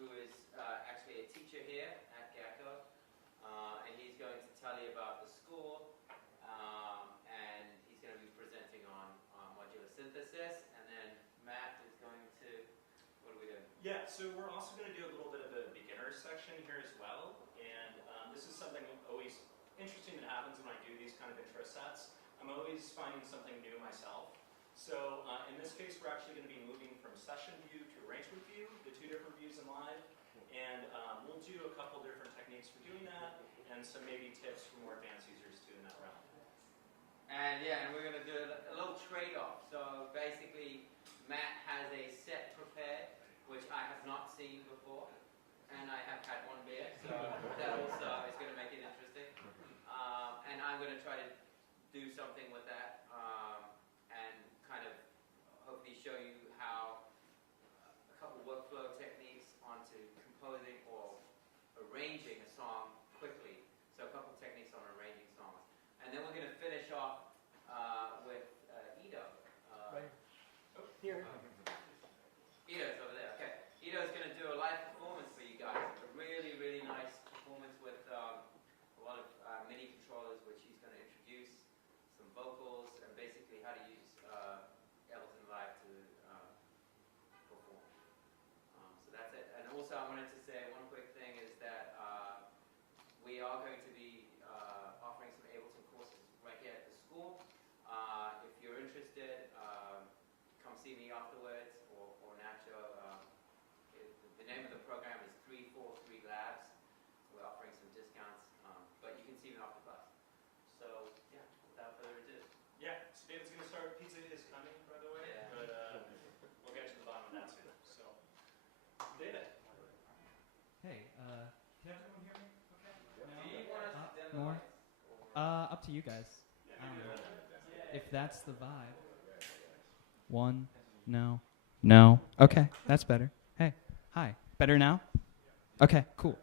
who is actually a teacher here at Gakko, and he's going to tell you about the school, and he's going to be presenting on modular synthesis, and then Matt is going to, what are we doing? Yeah, so we're also going to do a little bit of a beginner section here as well, and this is something always interesting that happens when I do these kind of intro sets. I'm always finding something new myself. So in this case, we're actually going to be moving from session view to arrangement view, the two different views in live. And we'll do a couple different techniques for doing that, and some maybe tips for more advanced users too in that realm. And yeah, and we're going to do a little trade-off. So basically, Matt has a set prepared, which I have not seen before, and I have had one beer, so that also is going to make it interesting. And I'm going to try to do something with that, and kind of hopefully show you how a couple workflow techniques onto composing or arranging a song quickly. So a couple techniques on arranging songs. And then we're going to finish off with Ido. Right. Here. Ido's over there. Okay. Ido's going to do a live performance for you guys. A really, really nice performance with a lot of MIDI controllers, which he's going to introduce, some vocals, and basically how to use Ableton Live to perform. So that's it. And also I wanted to say one quick thing is that we are going to be offering some Ableton courses right here at the school. If you're interested, come see me afterwards, or Nacho. The name of the program is 343 Labs. We're offering some discounts, but you can see me off the bus. So yeah, without further ado. Yeah, so David's going to start. Pizza is coming, by the way, Yeah. but we'll get to the bottom of that soon. So, David. Hey, can everyone hear me? Okay. Do you want us to demo More? lights? Up to you guys. Yeah, I don't we know. do. If that's the vibe. One, no, no. Okay, that's better. Hey, hi. Better now? Okay, cool.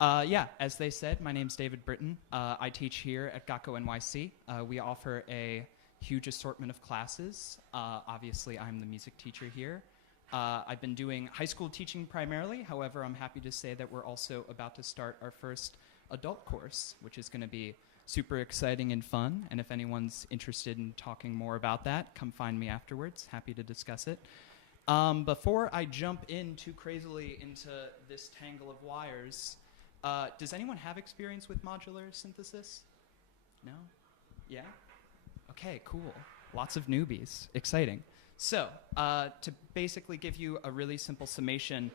Yeah, as they said, my name's David Britton. I teach here at Gakko NYC. We offer a huge assortment of classes. Obviously, I'm the music teacher here. I've been doing high school teaching primarily. However, I'm happy to say that we're also about to start our first adult course, which is going to be super exciting and fun. And if anyone's interested in talking more about that, come find me afterwards. Happy to discuss it. Before I jump in too crazily into this tangle of wires, does anyone have experience with modular synthesis? No? Yeah? Okay, cool. Lots of newbies. Exciting. So, to basically give you a really simple summation,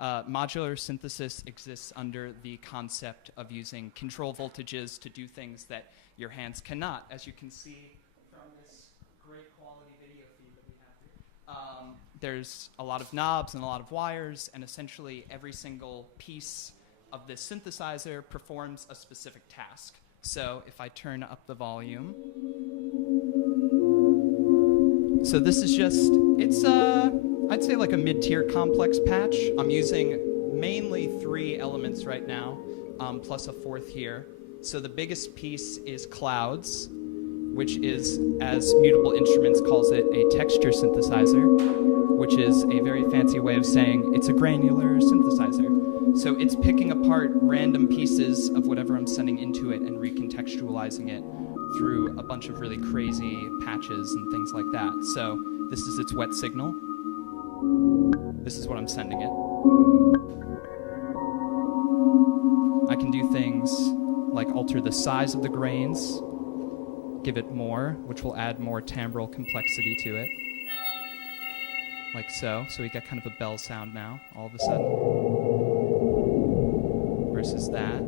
modular synthesis exists under the concept of using control voltages to do things that your hands cannot, as you can see from this great quality video feed that we have here. There's a lot of knobs and a lot of wires, and essentially every single piece of this synthesizer performs a specific task. So if I turn up the volume, so this is just, it's I'd say like a mid-tier complex patch. I'm using mainly 3 elements right now, plus a 4th here. So the biggest piece is clouds, which is, as Mutable Instruments calls it, a texture synthesizer, which is a very fancy way of saying it's a granular synthesizer. So it's picking apart random pieces of whatever I'm sending into it and recontextualizing it through a bunch of really crazy patches and things like that. So this is its wet signal. This is what I'm sending it. I can do things like alter the size of the grains, give it more, which will add more timbral complexity to it. Like so. So we get kind of a bell sound now, all of a sudden. Versus that.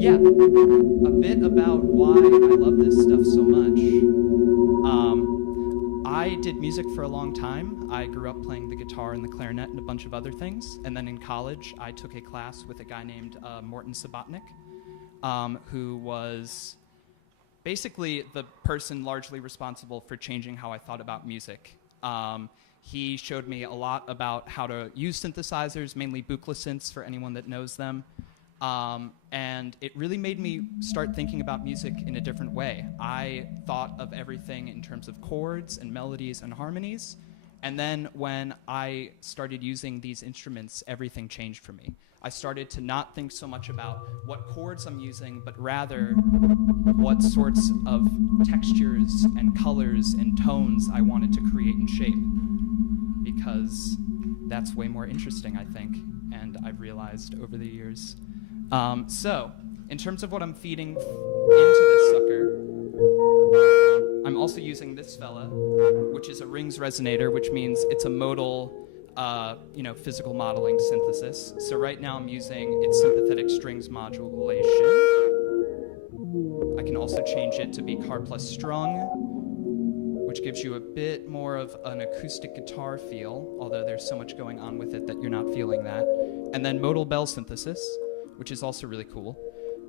Yeah, a bit about why I love this stuff so much. I did music for a long time. I grew up playing the guitar and the clarinet and a bunch of other things. And then in college, I took a class with a guy named Morton Subotnick, who was basically the person largely responsible for changing how I thought about music. He showed me a lot about how to use synthesizers, mainly Buchla synths for anyone that knows them. And it really made me start thinking about music in a different way. I thought of everything in terms of chords and melodies and harmonies. And then when I started using these instruments, everything changed for me. I started to not think so much about what chords I'm using, but rather what sorts of textures and colors and tones I wanted to create and shape. Because that's way more interesting, I think, and I've realized over the years. So, in terms of what I'm feeding into this sucker, I'm also using this fella, which is a rings resonator, which means it's a modal, physical modeling synthesis. So right now I'm using its sympathetic strings modulation. I can also change it to be car plus strung, which gives you a bit more of an acoustic guitar feel, although there's so much going on with it that you're not feeling that. And then modal bell synthesis, which is also really cool.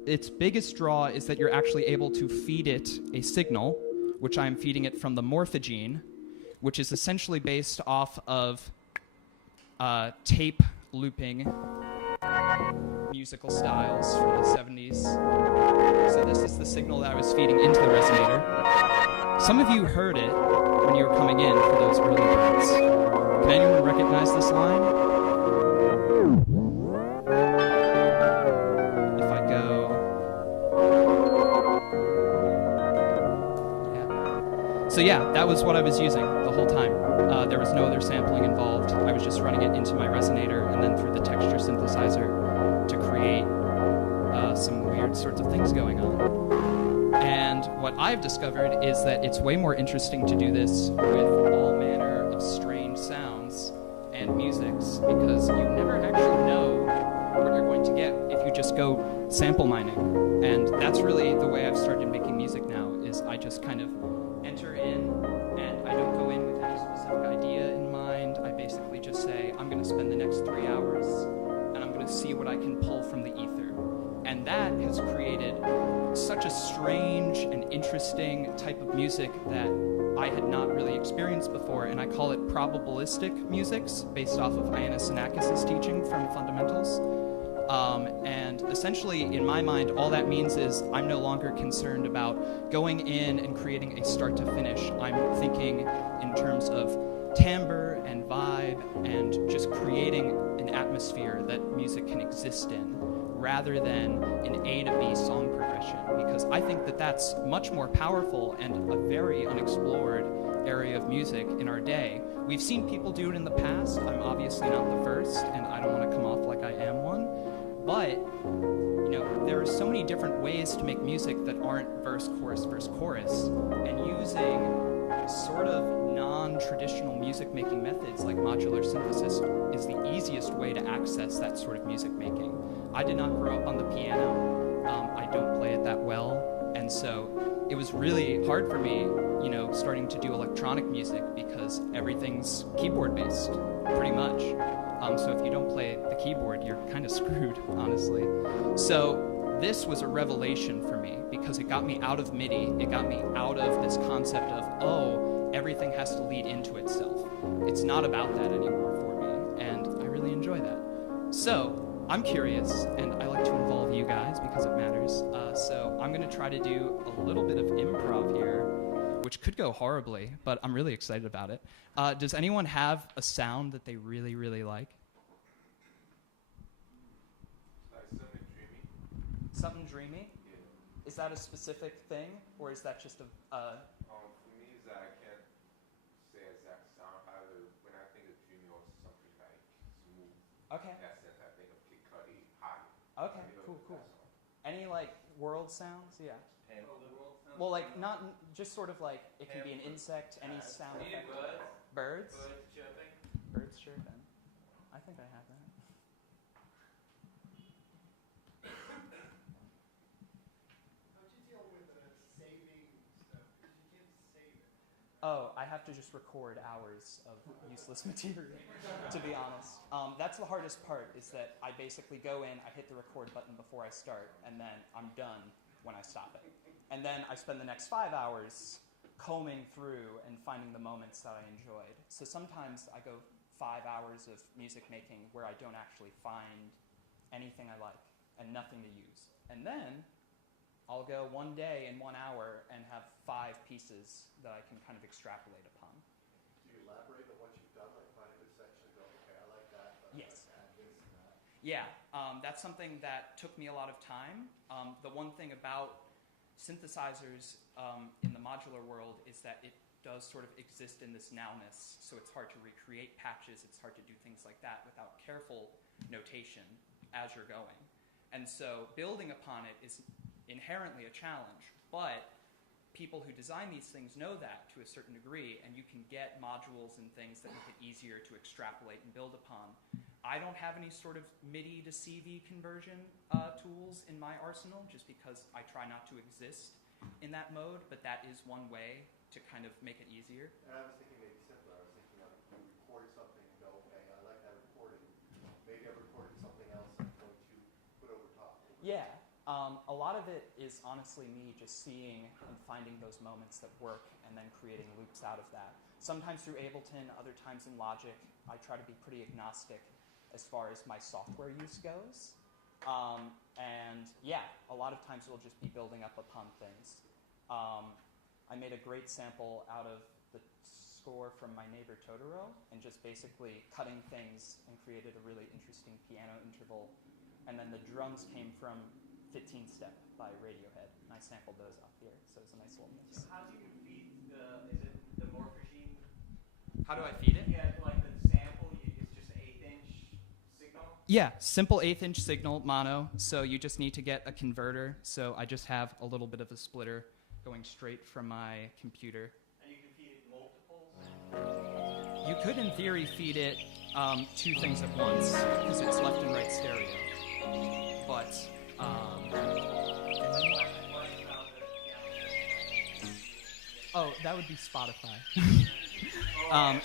Its biggest draw is that you're actually able to feed it a signal, which I'm feeding it from the morphogene, which is essentially based off of tape looping musical styles from the 70s. So this is the signal that I was feeding into the resonator. Some of you heard it when you were coming in for those early birds. Can anyone recognize this line? If I go... Yeah. So yeah, that was what I was using the whole time. There was no other sampling involved. I was just running it into my resonator and then through the texture synthesizer to create some weird sorts of things going on. And what I've discovered is that it's way more interesting to do this with all manner of strange sounds and musics, because you never actually know what you're going to get if you just go sample mining. And that's really the way I've started making music now, is I just kind of enter in, and I don't go in with any specific idea in mind. I basically just say, I'm going to spend the next 3 hours, and I'm going to see what I can pull from the ether. And that has created such a strange and interesting type of music that I had not really experienced before, and I call it probabilistic musics, based off of Ioannis Xenakis' teaching from Fundamentals. And essentially, in my mind, all that means is I'm no longer concerned about going in and creating a start to finish. I'm thinking in terms of timbre and vibe and just creating an atmosphere that music can exist in, rather than an A to B song progression, because I think that that's much more powerful and a very unexplored area of music in our day. We've seen people do it in the past. I'm obviously not the first, and I don't want to come off like I am one, but there are so many different ways to make music that aren't verse, chorus, and using sort of non-traditional music-making methods like modular synthesis is the easiest way to access that sort of music making. I did not grow up on the piano. I don't play it that well, and so it was really hard for me, starting to do electronic music, because everything's keyboard-based, pretty much. So if you don't play the keyboard, you're kind of screwed, honestly. So this was a revelation for me, because it got me out of MIDI. It got me out of this concept of, everything has to lead into itself. It's not about that anymore for me, and I really enjoy that. So I'm curious, and I like to involve you guys because it matters. So I'm going to try to do a little bit of improv here, which could go horribly, but I'm really excited about it. Does anyone have a sound that they really, really like? Something dreamy. Something dreamy? Yeah. Is that a specific thing, or is that just a... For me, is that I can't say exact sound. However, when I think of dreamy, or something like smooth. Okay. In that sense, I think of Kid Cudi, High. Okay, cool. Any, world sounds? Yeah. Well, not just sort of it can be an insect, any sound effect. Birds? Birds chirping. Birds chirping. I think I have that. How'd you deal with saving stuff? Because you can't save it. Oh, I have to just record hours of useless material, to be honest. That's the hardest part, is that I basically go in, I hit the record button before I start, and then I'm done when I stop it. And then I spend the next 5 hours combing through and finding the moments that I enjoyed. So sometimes I go 5 hours of music making where I don't actually find anything I like. and nothing to use. And then I'll go one day in 1 hour and have 5 pieces that I can kind of extrapolate upon. Do you elaborate on what you've done, like find a good section and go, okay, I like that, but Yes. I'd add this and that? Yeah, that's something that took me a lot of time. The one thing about synthesizers in the modular world is that it does sort of exist in this nowness, so it's hard to recreate patches, it's hard to do things like that without careful notation as you're going. And so building upon it is inherently a challenge, but people who design these things know that to a certain degree, and you can get modules and things that make it easier to extrapolate and build upon. I don't have any sort of MIDI to CV conversion tools in my arsenal, just because I try not to exist in that mode, but that is one way to kind of make it easier. And I was thinking maybe simpler. I was thinking of you record something and go, okay, I like that recording. Maybe I recorded something else I'm going to put over top. Yeah, a lot of it is honestly me just seeing and finding those moments that work and then creating loops out of that. Sometimes through Ableton, other times in Logic. I try to be pretty agnostic as far as my software use goes. And yeah, a lot of times we'll just be building up upon things. I made a great sample out of the score from My Neighbor Totoro and just basically cutting things and created a really interesting piano interval. And then the drums came from 15 Step by Radiohead, and I sampled those off here, so it's a nice little mix. How do you feed is it the morph regime? How do I feed it? Yeah, like the sample, it's just an 1/8" signal? Yeah, simple 1/8 signal, mono, so you just need to get a converter, so I just have a little bit of a splitter going straight from my computer. And you can feed it multiples? You could, in theory, feed it 2 things at once, because it's left and right stereo. But, oh, that would be Spotify.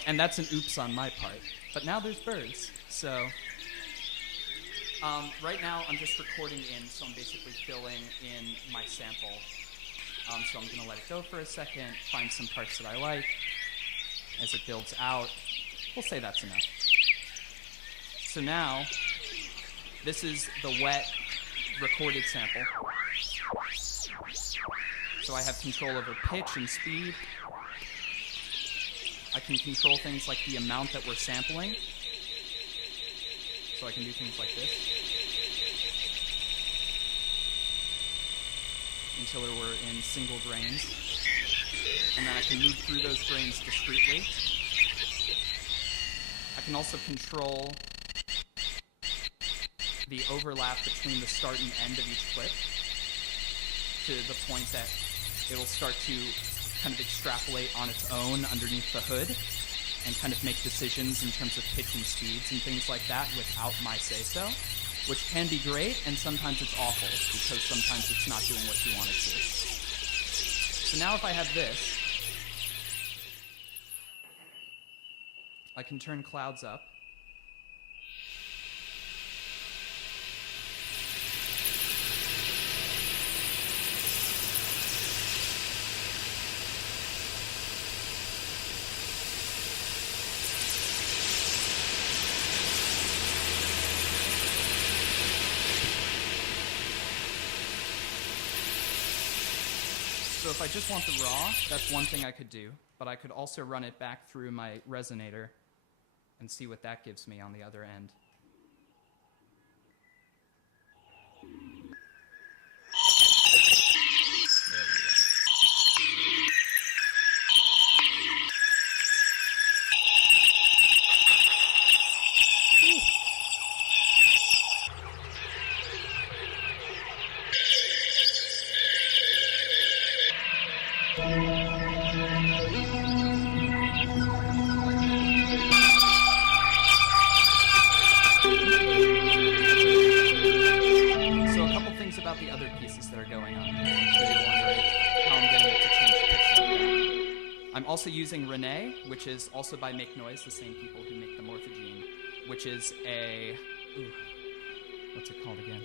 And that's an oops on my part. But now there's birds, so... right now, I'm just recording in, so I'm basically filling in my sample. So I'm going to let it go for a second, find some parts that I like. As it builds out, we'll say that's enough. So now, this is the wet recorded sample. So I have control over pitch and speed. I can control things like the amount that we're sampling. So I can do things like this. Until we're in single grains. And then I can move through those grains discretely. I can also control the overlap between the start and end of each clip to the point that it'll start to kind of extrapolate on its own underneath the hood and kind of make decisions in terms of pitch and speeds and things like that without my say-so, which can be great, and sometimes it's awful, because sometimes it's not doing what you want it to. So now if I have this, I can turn clouds up. So if I just want the raw, that's one thing I could do, but I could also run it back through my resonator and see what that gives me on the other end. There we go. So a couple things about the other pieces that are going on. I'm sure you're wondering how I'm getting it to change pitch like that. I'm also using Renee, which is also by Make Noise, the same people who make the Morphogene, which is a... what's it called again?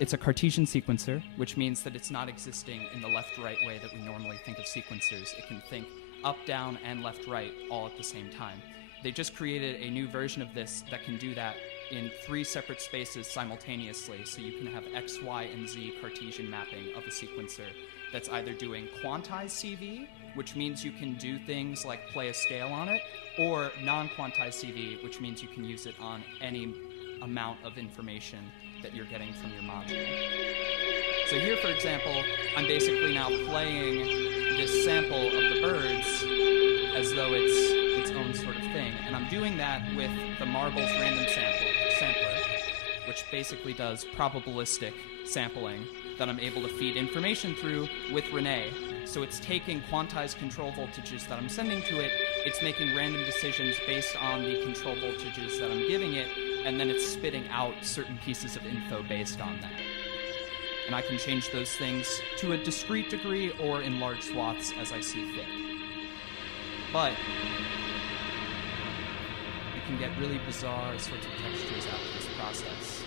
It's a Cartesian sequencer, which means that it's not existing in the left-right way that we normally think of sequencers. It can think up, down, and left-right all at the same time. They just created a new version of this that can do that in 3 separate spaces simultaneously. So you can have X, Y, and Z Cartesian mapping of a sequencer that's either doing quantized CV, which means you can do things like play a scale on it, or non-quantized CV, which means you can use it on any amount of information that you're getting from your module. So here, for example, I'm basically now playing this sample of the birds as though it's its own sort of thing. And I'm doing that with the Marbles random sampler, which basically does probabilistic sampling that I'm able to feed information through with Renee. So it's taking quantized control voltages that I'm sending to it, it's making random decisions based on the control voltages that I'm giving it, and then it's spitting out certain pieces of info based on that. And I can change those things to a discrete degree or in large swaths as I see fit. But you can get really bizarre sorts of textures out of this process.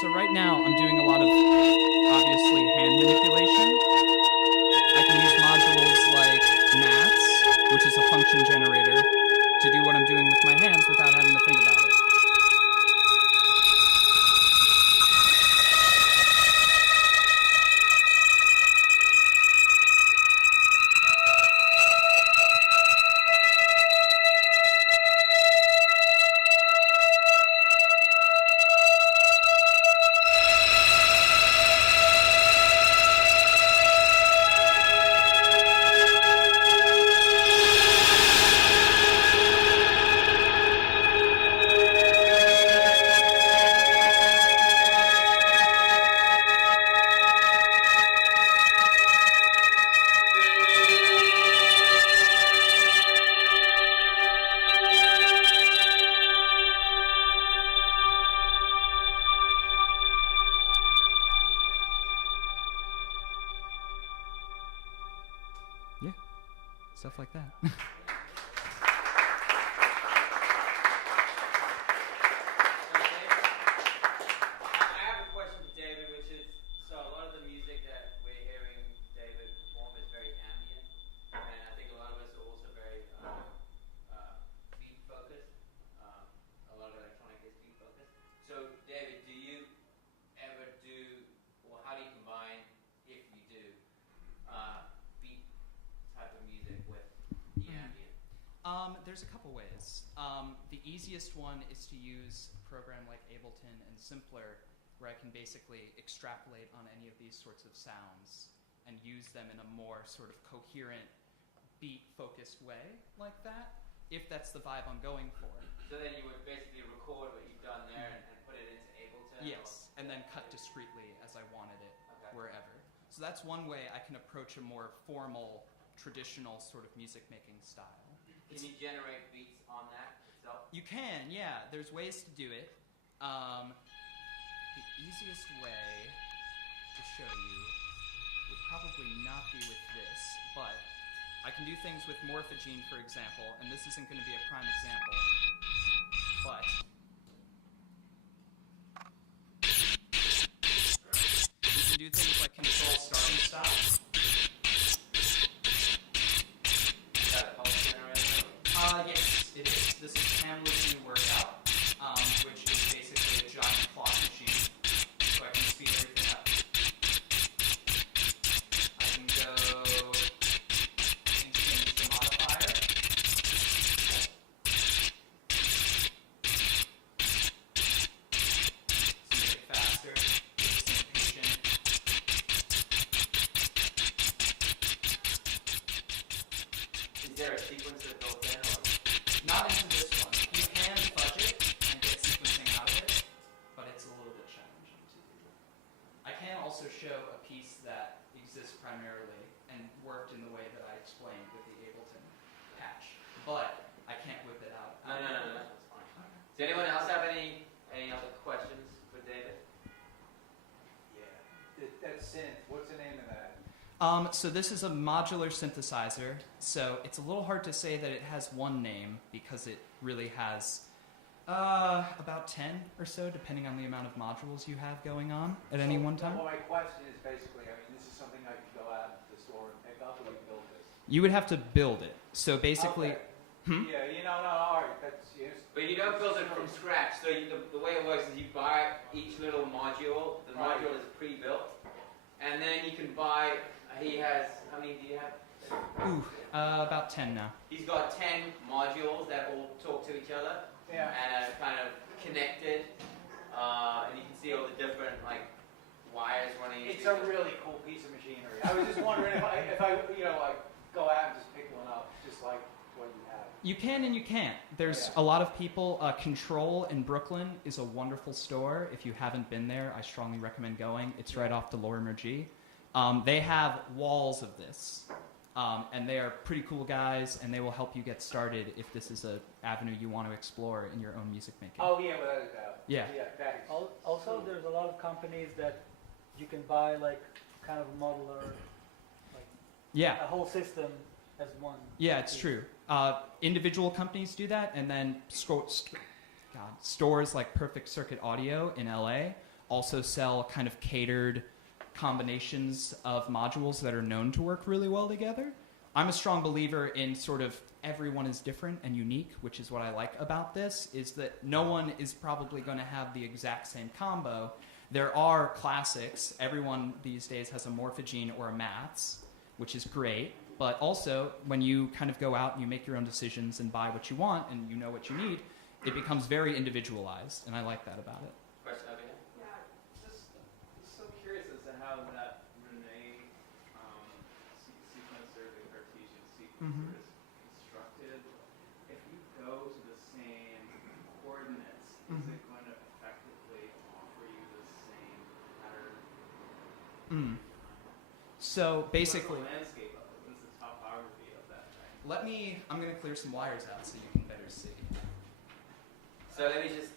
So right now, I'm doing a lot of, obviously, hand manipulation. I can use modules like maths, which is a function generator, to do what I'm doing with my hands without having to think about it. Yeah, stuff like that. I have a question for David, which is, so a lot of the music that we're hearing David perform is very ambient, and I think a lot of us are also very beat focused. A lot of electronic is beat focused. So David, do you ever do, or how do you combine, if you do, beat type of music with the ambient? There's a couple ways. The easiest one is to use a program like Ableton and Simpler, where I can basically extrapolate on any of these sorts of sounds and use them in a more sort of coherent, beat-focused way like that, if that's the vibe I'm going for. So then you would basically record what you've done there and put it into Ableton? Yes, and then cut discretely as I wanted it, Okay. wherever. So that's one way I can approach a more formal, traditional sort of music-making style. Can you generate beats on that itself? You can, yeah. There's ways to do it. The easiest way to show you would probably not be with this, but I can do things with Morphogene, for example, and this isn't going to be a prime example, but you can do things like control start and stop. Is that a pulse generator? Yes, it is. This is Pamela's new workout, which is basically a giant is it built in? Or? Not into this one. You can fudge it and get sequencing out of it, but it's a little bit challenging to do. I can also show a piece that exists primarily and worked in the way that I explained with the Ableton patch, but I can't whip it out. No. That's fine. Does anyone else have any other questions for David? Yeah. That synth, what's the name of that? So this is a modular synthesizer, so it's a little hard to say that it has one name because it really has about 10 or so, depending on the amount of modules you have going on at any one time. Well, my question is basically, I mean, this is something I can go out to the store and pick up, or we build this? You would have to build it. So basically, Okay. Yeah, no, all right, that's, yes. But you don't build it from scratch. So the way it works is you buy each little module. The Right. module is pre-built. And then you can buy, he has, how many do you have? about 10 now. He's got 10 modules that all talk to each other Yeah. and are kind of connected. And you can see all the different like wires running. It's a really cool piece of machinery. I was just wondering if I like go out and just pick one up, just like what you have. You can and you can't. There's Yeah. a lot of people. Control in Brooklyn is a wonderful store. If you haven't been there, I strongly recommend going. It's right off the Lorimer G. They have walls of this. And they are pretty cool guys, and they will help you get started if this is an avenue you want to explore in your own music making. Oh yeah, without a doubt. Yeah. Yeah, that is. Also, there's a lot of companies that you can buy like kind of a modular, like Yeah. a whole system as one. Yeah, it's true. Individual companies do that, and then stores like Perfect Circuit Audio in LA also sell kind of catered combinations of modules that are known to work really well together. I'm a strong believer in sort of everyone is different and unique, which is what I like about this, is that no one is probably going to have the exact same combo. There are classics. Everyone these days has a Morphogene or a Mats, which is great. But also, when you kind of go out and you make your own decisions and buy what you want and you know what you need, it becomes very individualized, and I like that about it. Question over here. Yeah, just so curious as to how that Renee sequencer, the Cartesian sequencer, is constructed. If you go to the same coordinates, is it going to effectively offer you the same pattern? So basically, What's the landscape of it? What's the topography of that thing? I'm going to clear some wires out so you can better see. So let me just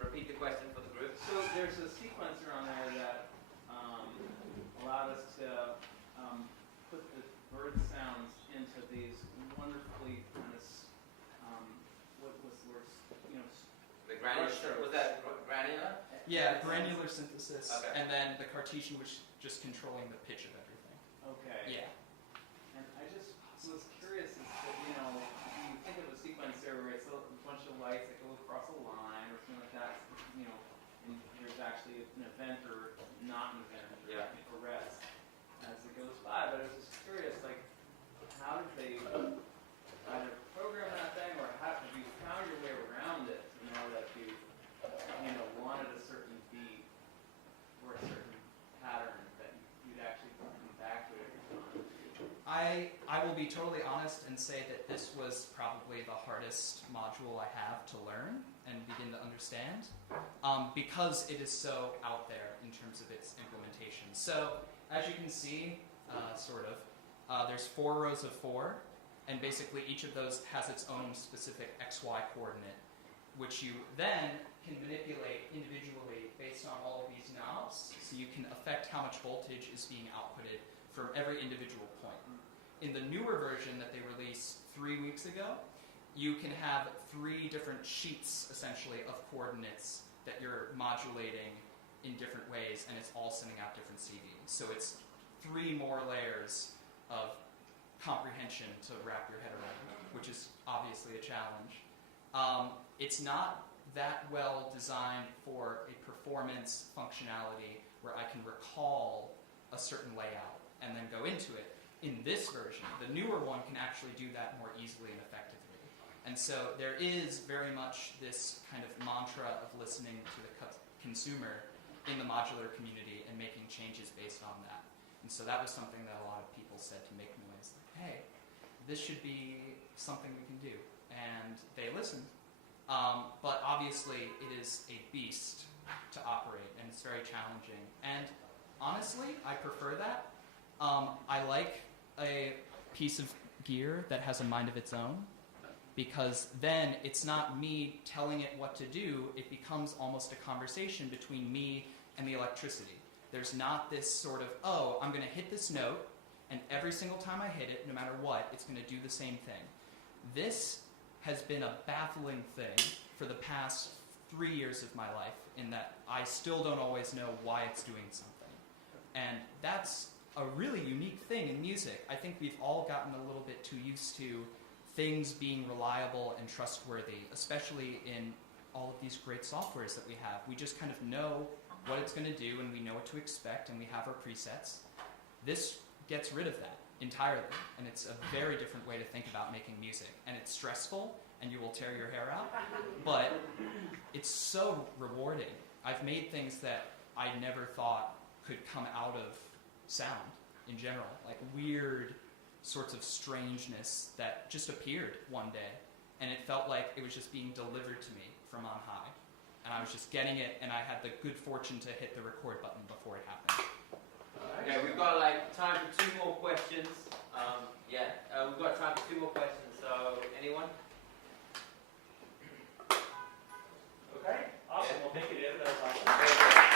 repeat the question for the group. So there's a sequencer on there that allowed us to put the bird sounds into these wonderfully kind of what was the word? The granular, was that granular? Yeah, granular synthesis, Okay. and then the Cartesian, which is just controlling the pitch of everything. Okay. Yeah. And I just was curious as to, you think of a sequencer where it's a bunch of lights that go across a line or something like that, and there's actually an event or not an event or a rest as it goes by. But I was just curious, like, how did they either program that thing, or how have you found your way around it to know that you wanted a certain beat or a certain pattern that you'd actually come back to it every time? I will be totally honest and say that this was probably the hardest module I have to learn and begin to understand, because it is so out there in terms of its implementation. So as you can see, there's 4 rows of 4, and basically each of those has its own specific XY coordinate, which you then can manipulate individually based on all of these knobs, so you can affect how much voltage is being outputted from every individual point. In the newer version that they released 3 weeks ago, you can have 3 different sheets, essentially, of coordinates that you're modulating in different ways, and it's all sending out different CVs. So it's 3 more layers of comprehension to wrap your head around, which is obviously a challenge. It's not that well designed for a performance functionality where I can recall a certain layout and then go into it. In this version, the newer one can actually do that more easily and effectively. And so there is very much this kind of mantra of listening to the consumer in the modular community and making changes based on that. And so that was something that a lot of people said to make noise. Like, hey, this should be something we can do. And they listened. But obviously, it is a beast to operate, and it's very challenging. And honestly, I prefer that. I like a piece of gear that has a mind of its own, because then it's not me telling it what to do. It becomes almost a conversation between me and the electricity. There's not this sort of, oh, I'm going to hit this note, and every single time I hit it, no matter what, it's going to do the same thing. This has been a baffling thing for the past 3 years of my life, in that I still don't always know why it's doing something. And that's a really unique thing in music. I think we've all gotten a little bit too used to things being reliable and trustworthy, especially in all of these great softwares that we have. We just kind of know what it's going to do, and we know what to expect, and we have our presets. This gets rid of that entirely, and it's a very different way to think about making music. And it's stressful, and you will tear your hair out, but it's so rewarding. I've made things that I never thought could come out of sound in general, like weird sorts of strangeness that just appeared one day, and it felt like it was just being delivered to me from on high. And I was just getting it, and I had the good fortune to hit the record button before it happened. Okay, we've got like time for 2 more questions. We've got time for 2 more questions. So, anyone? Okay, awesome. Well, thank you, David. That was awesome.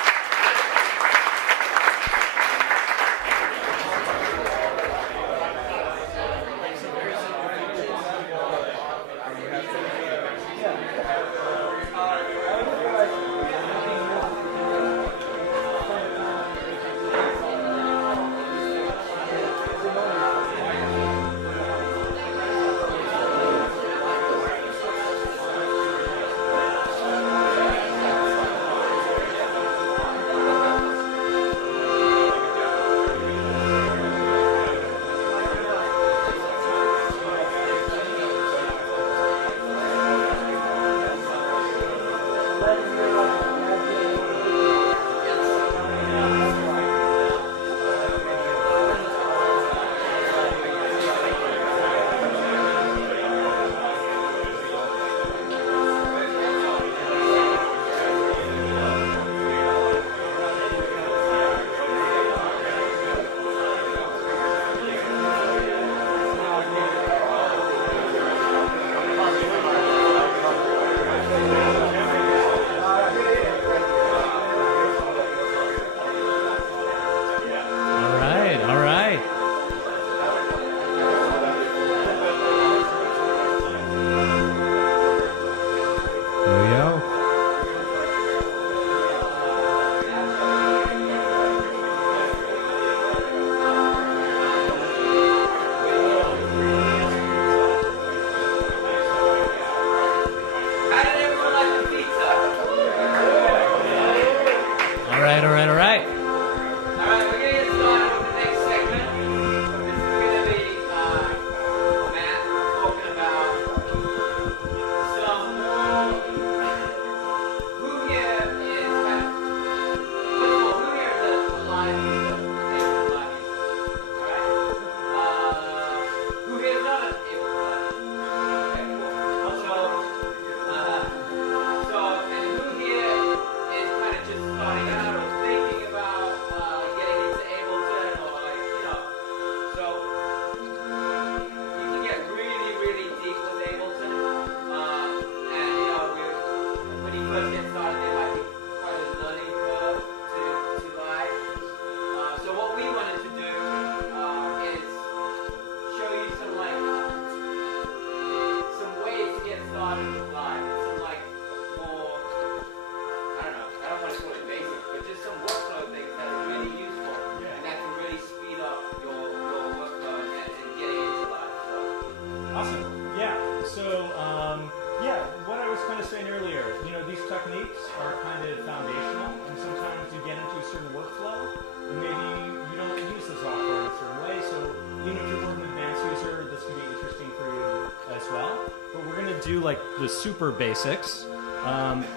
Do like the super basics.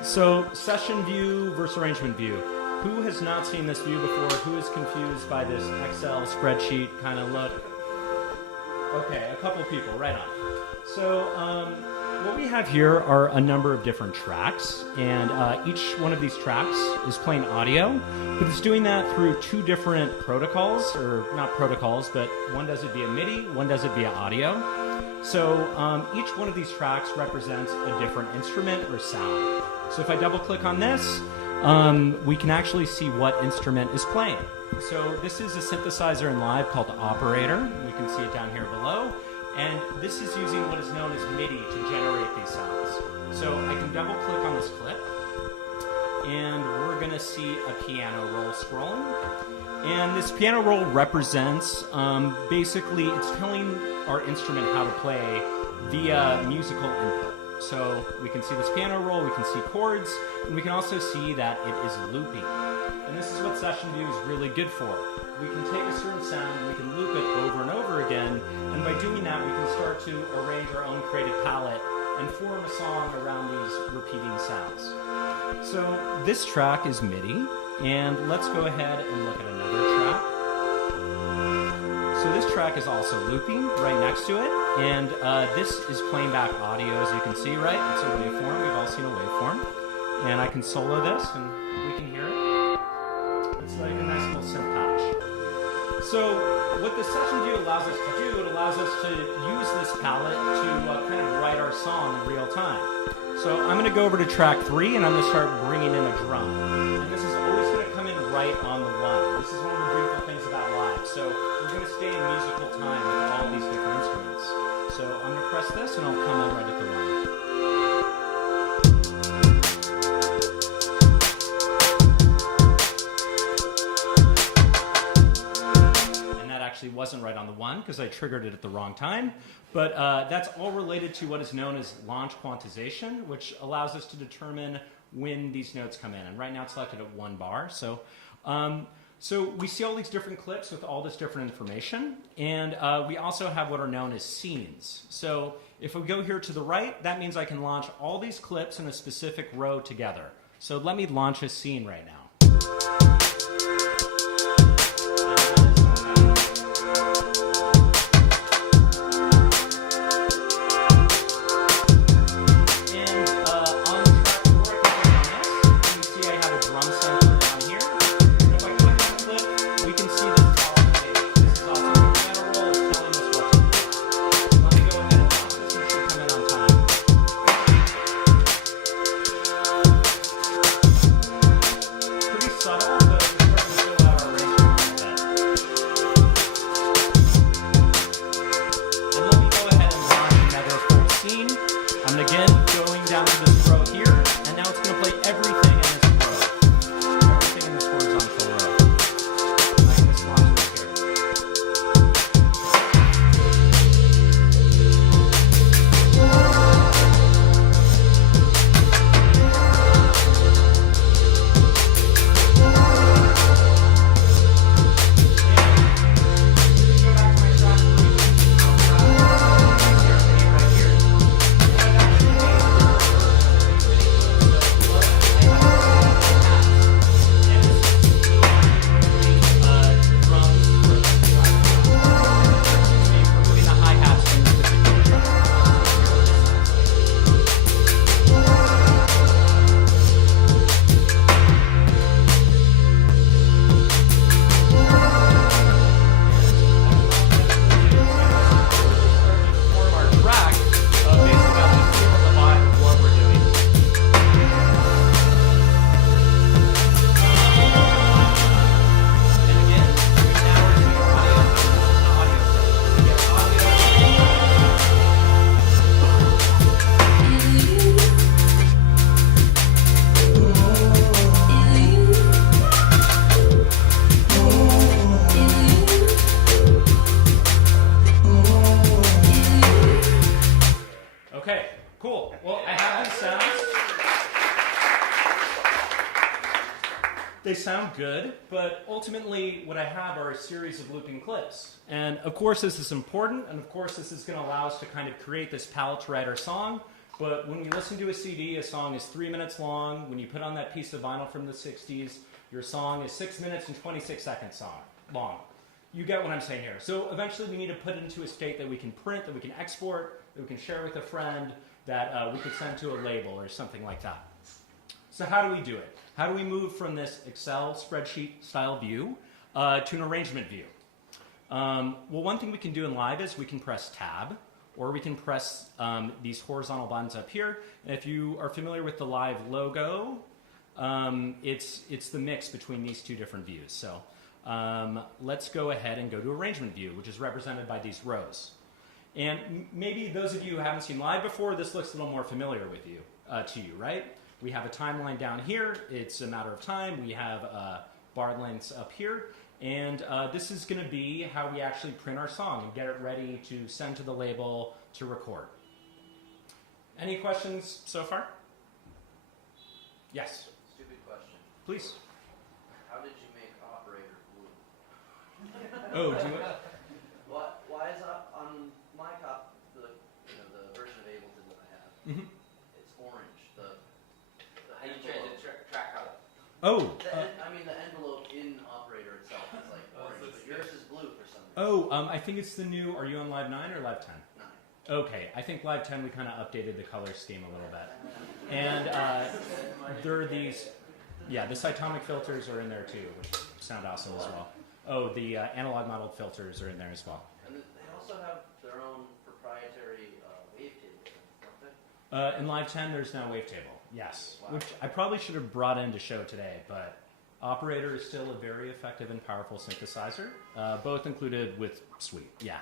So session view versus arrangement view. Who has not seen this view before? Who is confused by this Excel spreadsheet kind of look? Okay, a couple people, right on. So what we have here are a number of different tracks, and each one of these tracks is playing audio, but it's doing that through two different protocols, or not protocols, but one does it via MIDI, one does it via audio. So each one of these tracks represents a different instrument or sound. So if I double click on this, we can actually see what instrument is playing. So this is a synthesizer in Live called Operator. We can see it down here below. And this is using what is known as MIDI to generate these sounds. So I can double click on this clip, and we're going to see a piano roll scrolling. And this piano roll represents, basically, it's telling our instrument how to play via musical input. So we can see this piano roll, we can see chords, and we can also see that it is looping. And this is what Session View is really good for. We can take a certain sound and we can loop it over and over again, and by doing that we can start to arrange our own creative palette and form a song around these repeating sounds. So this track is MIDI, and let's go ahead and look at another track. So this track is also looping right next to it, and this is playing back audio, as you can see, right? It's a waveform. We've all seen a waveform. And I can solo this, and we can hear it. It's like a nice little synth patch. So what the Session View allows us to do, it allows us to use this palette to kind of write our song in real time. So I'm going to go over to track 3, and I'm going to start bringing in a drum. And this is always going to come in right on the 1. This is one of the beautiful things about Live. So we're going to stay in musical time with all these different instruments. So I'm going to press this, and I'll come in right at the 1. Wasn't right on the 1 because I triggered it at the wrong time, but that's all related to what is known as launch quantization, which allows us to determine when these notes come in. And right now it's selected at 1 bar. So we see all these different clips with all this different information, and we also have what are known as scenes. So if we go here to the right, that means I can launch all these clips in a specific row together. So let me launch a scene right now. They sound good, but ultimately what I have are a series of looping clips. And of course this is important, and of course this is going to allow us to kind of create this palette to write our song. But when you listen to a CD, a song is 3 minutes long. When you put on that piece of vinyl from the 60s, your song is 6 minutes and 26 seconds long. you get what I'm saying here. So eventually we need to put it into a state that we can print, that we can export, that we can share with a friend, that we could send to a label or something like that. So how do we do it? How do we move from this Excel spreadsheet style view to an arrangement view? Well, one thing we can do in Live is we can press Tab, or we can press these horizontal buttons up here. And if you are familiar with the Live logo, it's the mix between these two different views. So let's go ahead and go to arrangement view, which is represented by these rows. And maybe those of you who haven't seen Live before, this looks a little more familiar with you, to you, right? We have a timeline down here. It's a matter of time. We have bar lengths up here. And this is going to be how we actually print our song and get it ready to send to the label to record. Any questions so far? Yes? Stupid question. Please. How did you make operator blue? Oh, do you? Why is up on my cop the version of Ableton that I have? Mm-hmm. It's orange. How do you change the track color? Oh. The envelope in operator itself is like orange, but yours is blue for some reason. Oh, I think it's the new. Are you on Live 9 or Live 10? 9. Okay, I think Live 10 we kind of updated the color scheme a little bit. And there are these, yeah, the cytomic filters are in there too, which sound awesome as well. Oh, the analog modeled filters are in there as well. And they also have their own proprietary wavetable, don't they? In Live 10, there's now wavetable, yes, Wow. which I probably should have brought in to show today, but Operator is still a very effective and powerful synthesizer, both included with Suite, yeah.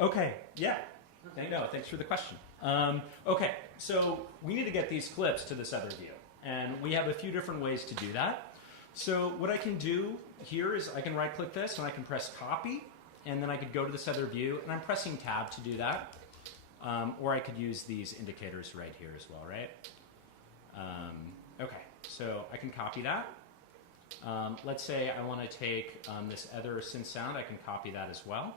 Okay, yeah, thanks for the question. Okay, so we need to get these clips to this other view, and we have a few different ways to do that. So what I can do here is I can right-click this, and I can press Copy, and then I could go to this other view, and I'm pressing Tab to do that. Or I could use these indicators right here as well, right? Okay, so I can copy that. Let's say I want to take this other synth sound. I can copy that as well,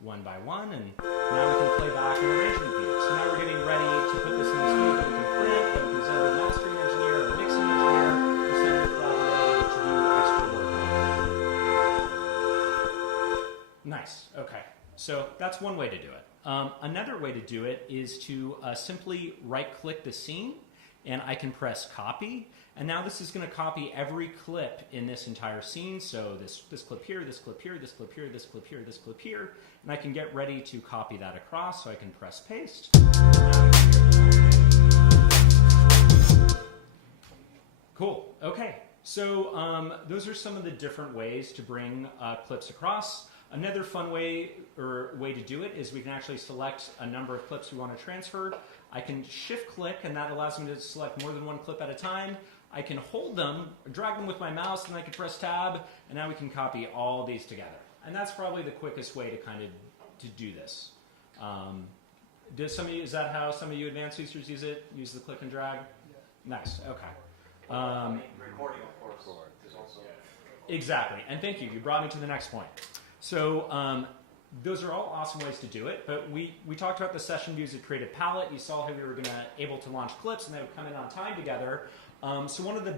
one by one, and now we can play back an arrangement view. So now we're getting ready to put this in the suite that we can print, that we can send to the mastering engineer, or mixing engineer, or send it collaborator to do extra work on. Nice, okay. So that's one way to do it. Another way to do it is to simply right-click the scene, and I can press Copy. And now this is going to copy every clip in this entire scene. So this clip here, this clip here, this clip here, this clip here, this clip here. And I can get ready to copy that across. So I can press Paste. Cool. Okay. So those are some of the different ways to bring clips across. Another fun way to do it is we can actually select a number of clips we want to transfer. I can shift-click, and that allows me to select more than one clip at a time. I can hold them, drag them with my mouse, and I can press Tab, and now we can copy all these together. And that's probably the quickest way to kind of to do this. Is that how some of you advanced users use it? Use the click and drag? Yeah. Nice. Okay. Recording, of course, is also. Exactly. And thank you. You brought me to the next point. So those are all awesome ways to do it, but we talked about the session views at Creative Palette. You saw how we were able to launch clips and they would come in on time together. So one of the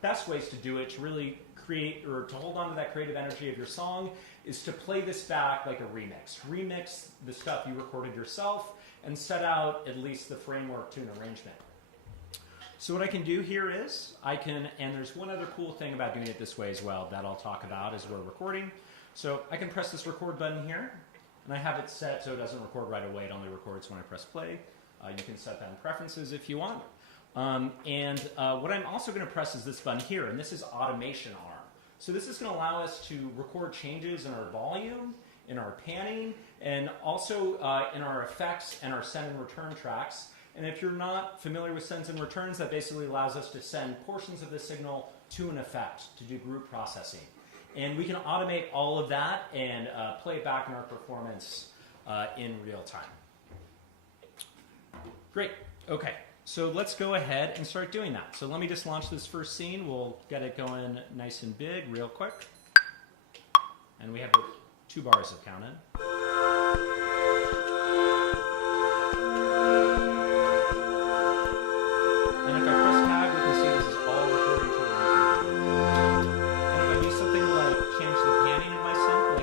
best ways to do it, to really create or to hold on to that creative energy of your song, is to play this back like a remix. Remix the stuff you recorded yourself and set out at least the framework to an arrangement. So what I can do here is and there's one other cool thing about doing it this way as well that I'll talk about as we're recording. So I can press this record button here, and I have it set so it doesn't record right away. It only records when I press play. You can set that in preferences if you want. What I'm also going to press is this button here, and this is automation arm. So this is going to allow us to record changes in our volume, in our panning, and also in our effects and our send and return tracks. And if you're not familiar with sends and returns, that basically allows us to send portions of the signal to an effect to do group processing. And we can automate all of that and play it back in our performance in real time. Great. Okay. So let's go ahead and start doing that. So let me just launch this first scene. We'll get it going nice and big real quick. And we have 2 bars of count in. And if I press Tab, we can see this is all recording to arrangement. And if I do something like change the panning in my synth,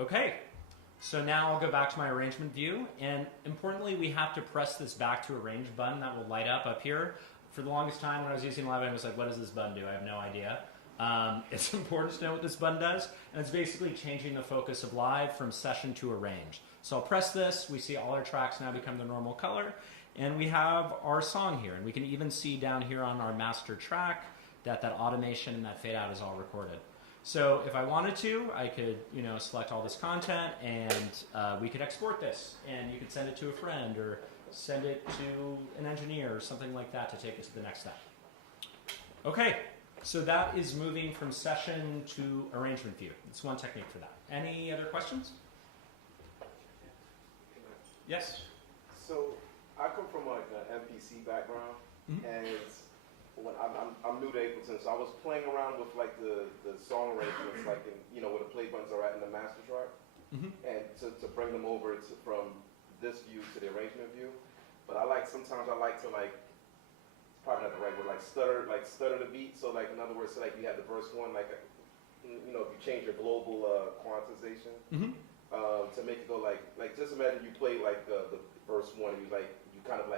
Okay, so now I'll go back to my arrangement view, and importantly, we have to press this back to arrange button that will light up here. For the longest time when I was using Live, I was like, what does this button do? I have no idea. It's important to know what this button does, and it's basically changing the focus of Live from session to arrange. So I'll press this, we see all our tracks now become the normal color, and we have our song here, and we can even see down here on our master track that automation and that fade out is all recorded. So if I wanted to, I could, select all this content, and we could export this, and you could send it to a friend or send it to an engineer or something like that to take it to the next step. Okay, so that is moving from session to arrangement view. It's one technique for that. Any other questions? Yes? So I come from like an MPC background, and when I'm new to Ableton, so I was playing around with like the song arrangements, like where the play buttons are at in the master chart, and to bring them over from this view to the arrangement view. But sometimes I like to it's probably not the right word, stutter the beat. So in other words, so you have the verse one, if you change your global quantization to make it go just imagine you play the verse one, and you kind of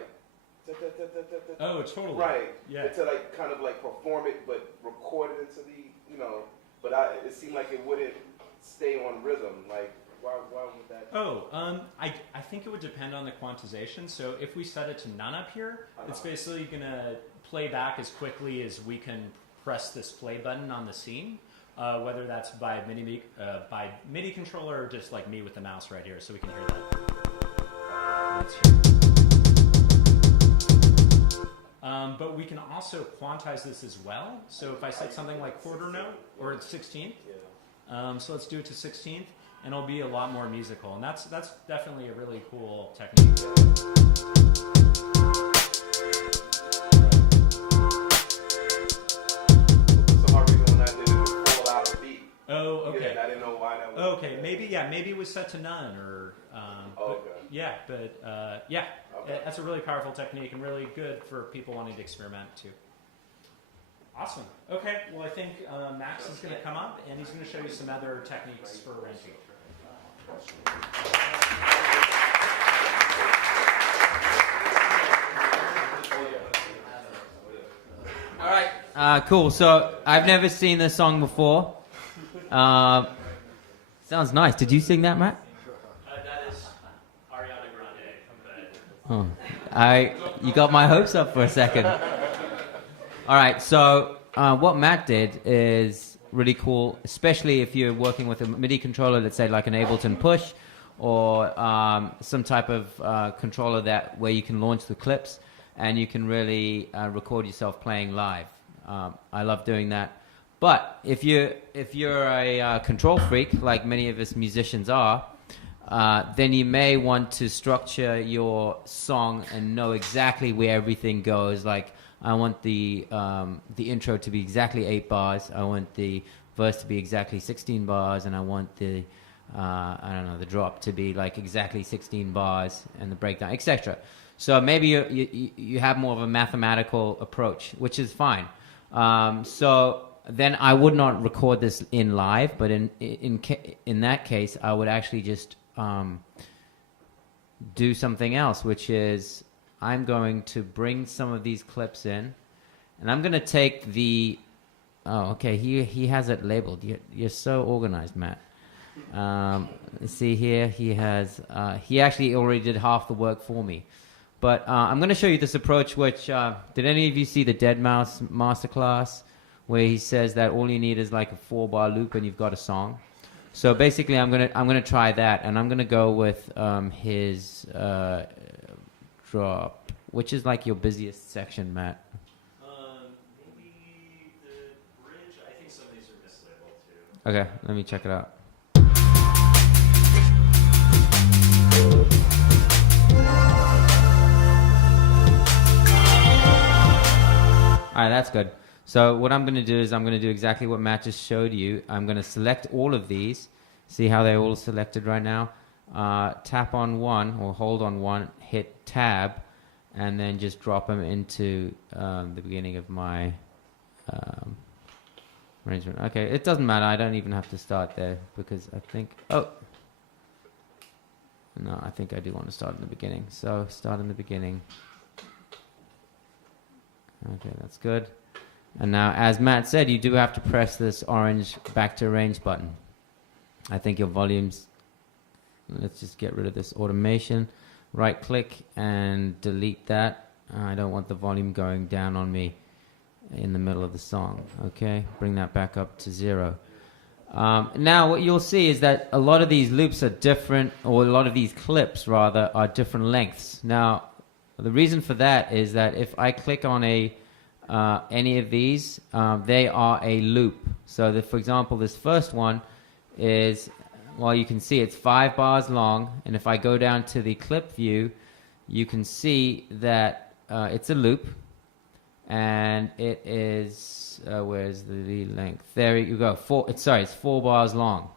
oh, totally. Right. Yeah. To kind of perform it, but record it into the, but it seemed like it wouldn't stay on rhythm. Why would that? Oh, I think it would depend on the quantization. So if we set it to none up here, it's basically going to play back as quickly as we can press this play button on the scene, whether that's by MIDI controller or just like me with the mouse right here, so we can hear that. Let's hear. But we can also quantize this as well. So if I set something like quarter note or 16th, so let's do it to 16th, and it'll be a lot more musical. And that's definitely a really cool technique. Oh, okay. Yeah, I didn't know why that was. Okay, maybe it was set to none, or that's a really powerful technique and really good for people wanting to experiment too. Awesome. Okay, well I think Max is going to come up and he's going to show you some other techniques for arranging. All right. Cool. So I've never seen this song before. Sounds nice. Did you sing that, Matt? That is Ariana Grande. You got my hopes up for a second. All right. So what Matt did is really cool, especially if you're working with a MIDI controller, let's say like an Ableton Push, or some type of controller where you can launch the clips and you can really record yourself playing live. I love doing that. But if you're a control freak, like many of us musicians are, then you may want to structure your song and know exactly where everything goes. Like, I want the intro to be exactly 8 bars. I want the verse to be exactly 16 bars, and I want the the drop to be like exactly 16 bars, and the breakdown, etc. So maybe you have more of a mathematical approach, which is fine. So then I would not record this in live, but in that case, I would actually just do something else, which is I'm going to bring some of these clips in, and I'm going to take the... Oh, okay, he has it labeled. You're so organized, Matt. See here, he actually already did half the work for me. But I'm going to show you this approach, which... did any of you see the Dead Mouse masterclass, where he says that all you need is like a 4-bar loop and you've got a song? So basically, I'm gonna try that, and I'm gonna go with his drop, which is like your busiest section, Matt. Maybe the bridge. I think some of these are mislabeled too. Okay, let me check it out. All right, that's good. So what I'm going to do is I'm going to do exactly what Matt just showed you. I'm going to select all of these. See how they're all selected right now? Tap on one or hold on one, hit tab, and then just drop them into the beginning of my arrangement. Okay, it doesn't matter. I don't even have to start there because I think... Oh, No, I think I do want to start in the beginning. So start in the beginning. Okay, that's good. And now, as Matt said, you do have to press this orange back to arrange button. I think your volumes, let's just get rid of this automation. Right click and delete that. I don't want the volume going down on me in the middle of the song. Okay, bring that back up to 0. Now what you'll see is that a lot of these loops are different, or a lot of these clips rather are different lengths. Now the reason for that is that if I click on any of these, they are a loop. So that, for example, this first one is, well, you can see it's 5 bars long, and if I go down to the clip view, you can see that it's a loop, and it is where's the length? There you go. It's 4 bars long.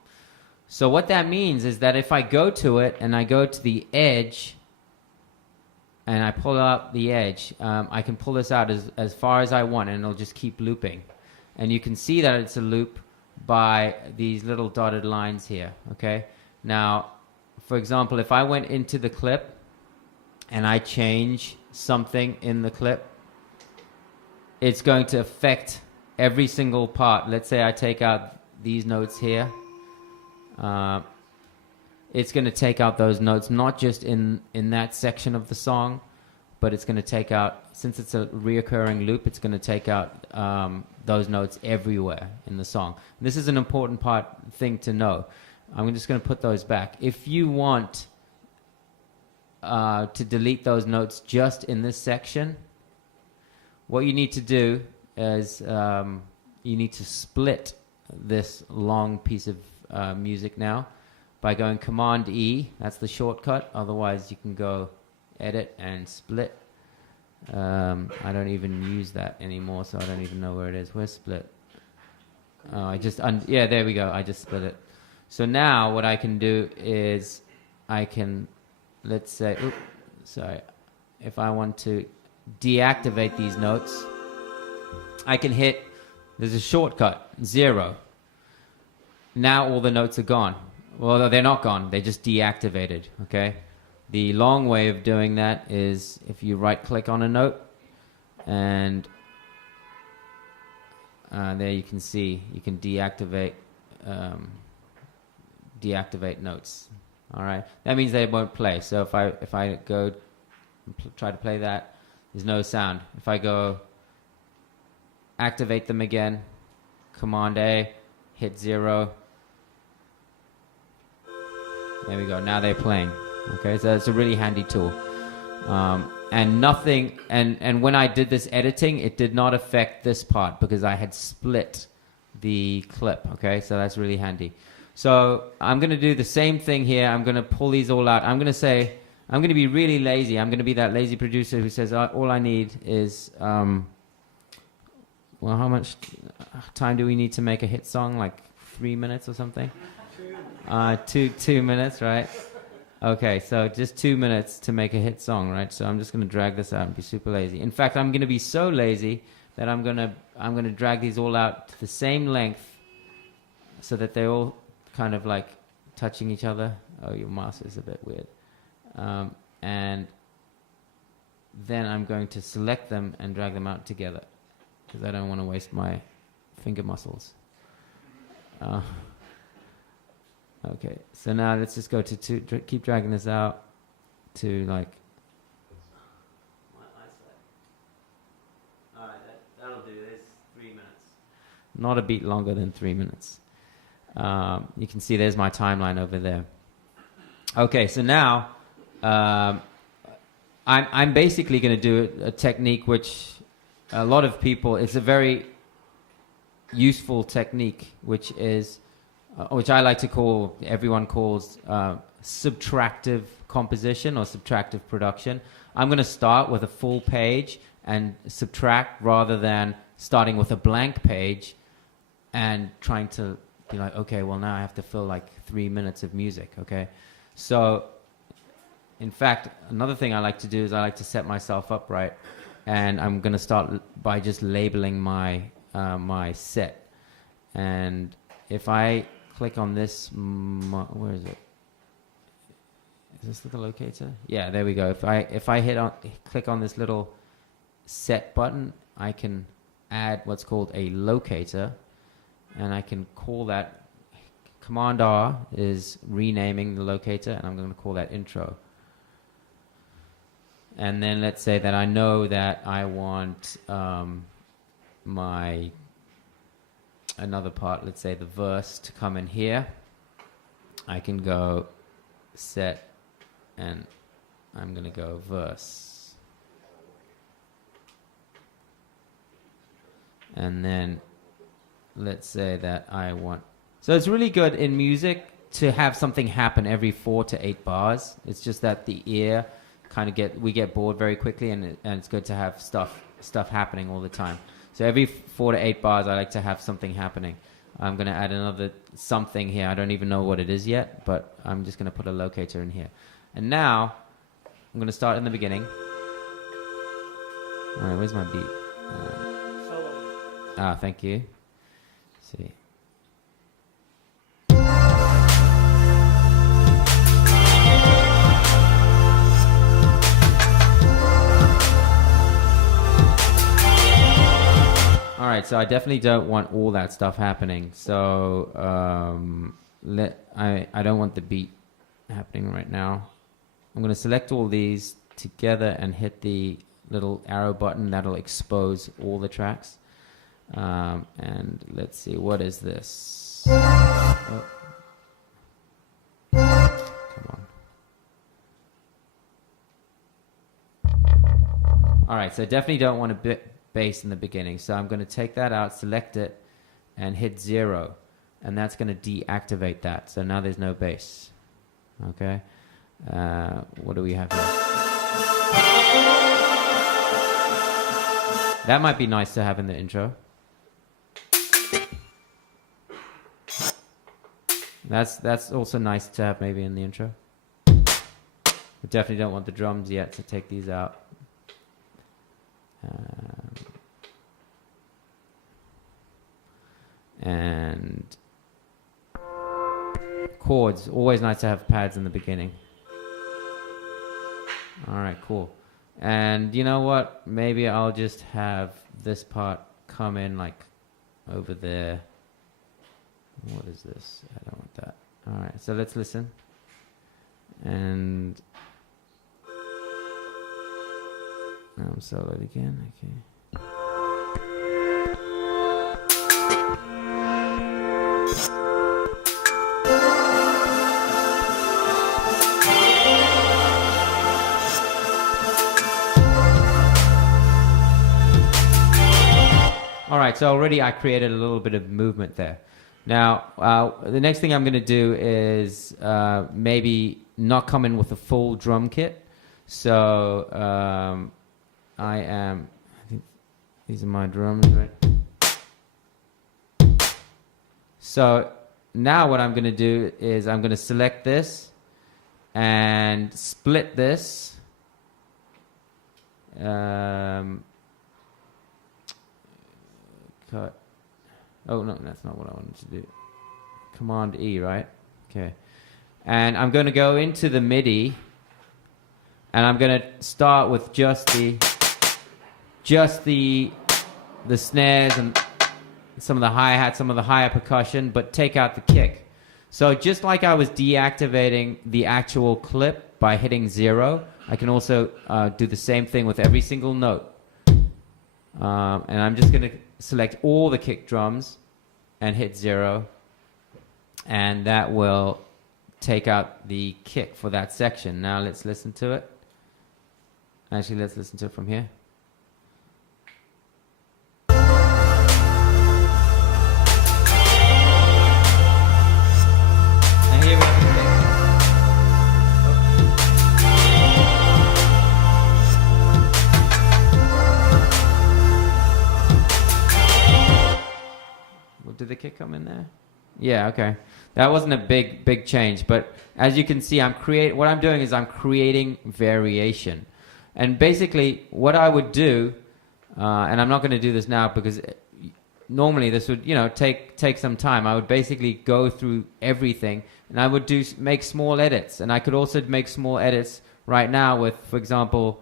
So what that means is that if I go to it and I go to the edge and I pull out the edge, I can pull this out as far as I want, and it'll just keep looping. And you can see that it's a loop by these little dotted lines here. Okay. Now, for example, if I went into the clip and I change something in the clip, it's going to affect every single part. Let's say I take out these notes here. It's going to take out those notes, not just in that section of the song, but it's going to take out, since it's a reoccurring loop, it's going to take out those notes everywhere in the song. This is an important thing to know. I'm just going to put those back. If you want to delete those notes just in this section, what you need to do is you need to split this long piece of music now by going Command E. That's the shortcut. Otherwise, you can go Edit and Split. I don't even use that anymore, so I don't even know where it is. Where's Split? Yeah, there we go. I just split it. So now what I can do is I can, let's say, if I want to deactivate these notes, I can hit, there's a shortcut, 0. Now all the notes are gone. Well, they're not gone, they're just deactivated, okay? The long way of doing that is if you right click on a note, and there you can see, you can deactivate notes. All right, that means they won't play. So if I go try to play that, there's no sound. If I go activate them again, Command A, hit 0. There we go. Now they're playing. Okay, so it's a really handy tool. And nothing. And when I did this editing, it did not affect this part because I had split the clip. Okay, so that's really handy. So I'm going to do the same thing here. I'm going to pull these all out. I'm going to say, I'm going to be really lazy. I'm going to be that lazy producer who says, all I need is, well, how much time do we need to make a hit song? Like 3 minutes or something? 2 minutes, right? Okay, so just 2 minutes to make a hit song, right? So I'm just going to drag this out and be super lazy. In fact, I'm going to be so lazy that I'm going to drag these all out to the same length so that they're all kind of like touching each other. Oh, your mouse is a bit weird. And then I'm going to select them and drag them out together because I don't want to waste my finger muscles. Okay, so now let's just go to keep dragging this out to like. All right, that'll do this. 3 minutes. Not a beat longer than 3 minutes. You can see there's my timeline over there. Okay, so now I'm basically going to do a technique which a lot of people, it's a very useful technique, which is, which I like to call, everyone calls subtractive composition or subtractive production. I'm going to start with a full page and subtract rather than starting with a blank page and trying to be like, okay, well now I have to fill like 3 minutes of music, okay? So, in fact, another thing I like to do is I like to set myself up right, and I'm going to start by just labeling my my set. And if I click on this, where is it? Is this the locator? Yeah, there we go. If I click on this little set button, I can add what's called a locator, and I can call that. Command R is renaming the locator, and I'm going to call that intro. And then let's say that I know that I want another part, let's say the verse, to come in here. I can go set, and I'm going to go verse. And then let's say that I want... So it's really good in music to have something happen every 4 to 8 bars. It's just that the ear kind of we get bored very quickly, and it's good to have stuff happening all the time. So every 4 to 8 bars, I like to have something happening. I'm going to add another something here. I don't even know what it is yet, but I'm just going to put a locator in here. And now I'm going to start in the beginning. All right, where's my beat? Thank you. Let's see. All right, so I definitely don't want all that stuff happening. So I don't want the beat happening right now. I'm going to select all these together and hit the little arrow button. That'll expose all the tracks. And let's see, what is this? Oh. Come on. All right, so I definitely don't want a bass in the beginning. So I'm going to take that out, select it, and hit 0. And that's going to deactivate that. So now there's no bass. Okay. What do we have here? That might be nice to have in the intro. That's also nice to have maybe in the intro. We definitely don't want the drums yet, so take these out. And chords, always nice to have pads in the beginning. All right, cool. And you know what? Maybe I'll just have this part come in like over there. What is this? I don't want that. All right, so let's listen. And I'm soloed again. Okay. All right, so already I created a little bit of movement there. Now, the next thing I'm going to do is maybe not come in with a full drum kit. So I think these are my drums, right? So now what I'm going to do is I'm going to select this and split this. Cut. Oh, no, that's not what I wanted to do. Command E, right? Okay. And I'm going to go into the MIDI, and I'm going to start with just the snares and some of the hi-hats, some of the higher percussion, but take out the kick. So just like I was deactivating the actual clip by hitting 0, I can also do the same thing with every single note. And I'm just going to select all the kick drums and hit 0, and that will take out the kick for that section. Now let's listen to it. Actually, let's listen to it from here. And here we have the kick. Did the kick come in there? Yeah, okay. That wasn't a big change, but as you can see, what I'm doing is I'm creating variation. And basically, what I would do, and I'm not going to do this now because normally this would, take some time. I would basically go through everything, and I would make small edits. And I could also make small edits right now with, for example,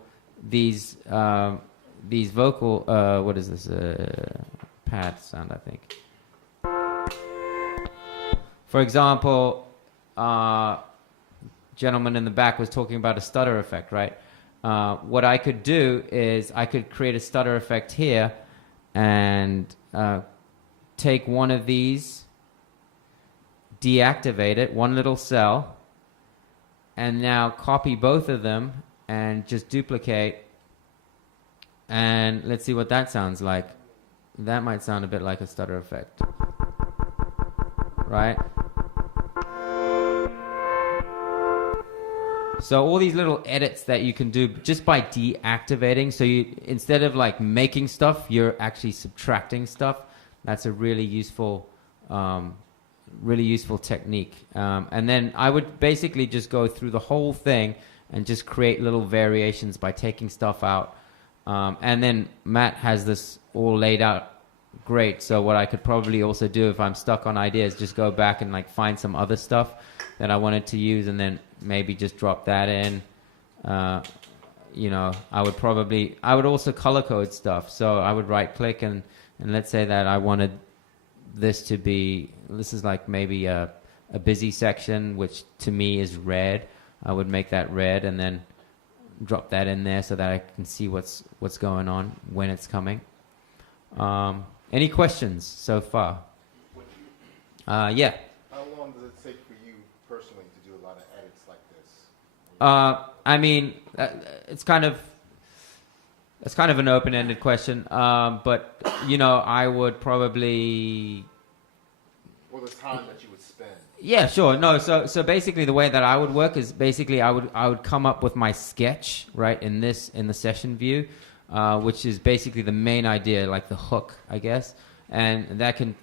these vocal, what is this, pad sound, I think. For example, gentleman in the back was talking about a stutter effect, right? What I could do is I could create a stutter effect here and take one of these, deactivate it, one little cell, and now copy both of them and just duplicate. And let's see what that sounds like. That might sound a bit like a stutter effect, right? So all these little edits that you can do just by deactivating. So you, instead of like making stuff, you're actually subtracting stuff. That's a really useful technique. And then I would basically just go through the whole thing and just create little variations by taking stuff out. And then Matt has this all laid out great. So what I could probably also do if I'm stuck on ideas, just go back and like find some other stuff that I wanted to use and then maybe just drop that in. I would also color code stuff. So I would right click and let's say that I wanted this is like maybe a busy section, which to me is red. I would make that red and then drop that in there so that I can see what's going on when it's coming. Any questions so far? Yeah. How long does it take for you personally to do a lot of edits like this? I mean, it's kind of an open-ended question, but I would probably. Or the time that you would spend. Yeah, sure. No, so basically the way that I would work is basically I would come up with my sketch right in the session view, which is basically the main idea, like the hook, I guess. And that can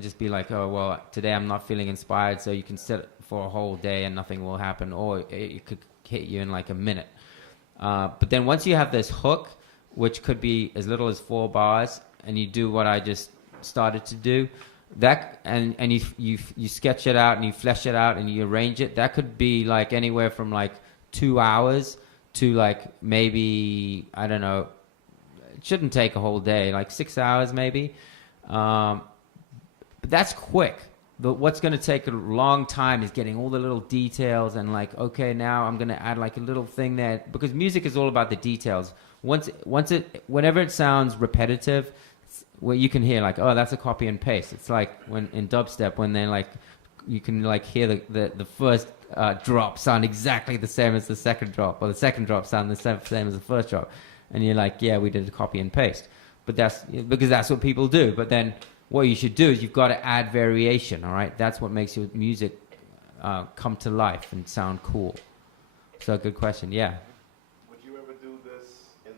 just be like, oh well, today I'm not feeling inspired, so you can set it for a whole day and nothing will happen, or it could hit you in like a minute. But then once you have this hook, which could be as little as 4 bars, and you do what I just started to do, that and you sketch it out and you flesh it out and you arrange it, that could be like anywhere from like 2 hours to like maybe, I don't know, it shouldn't take a whole day, like 6 hours maybe. But that's quick. What's going to take a long time is getting all the little details and like, okay, now I'm going to add like a little thing there, because music is all about the details. Whenever it sounds repetitive, where you can hear like, oh, that's a copy and paste. It's like when in dubstep, when they're like, you can like hear the first drop sound exactly the same as the second drop, or the second drop sound the same as the first drop, and you're like, yeah, we did a copy and paste. But that's because that's what people do. But then what you should do is you've got to add variation. All right, that's what makes your music come to life and sound cool. So good question. Yeah. Would you ever do this in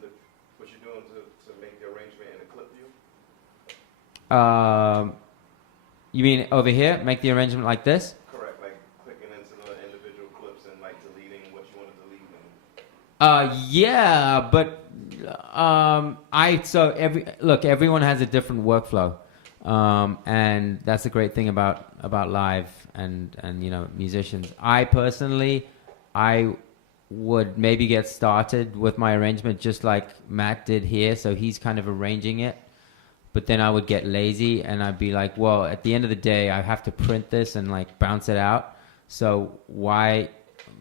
what you're doing to make the arrangement in a clip view? You mean over here, make the arrangement like this? Correct, like clicking into the individual clips and like deleting what you want to delete. Yeah, but everyone has a different workflow, and that's a great thing about live and musicians. I personally, I would maybe get started with my arrangement just like Matt did here, so he's kind of arranging it. But then I would get lazy and I'd be like, well, at the end of the day, I have to print this and like bounce it out. So why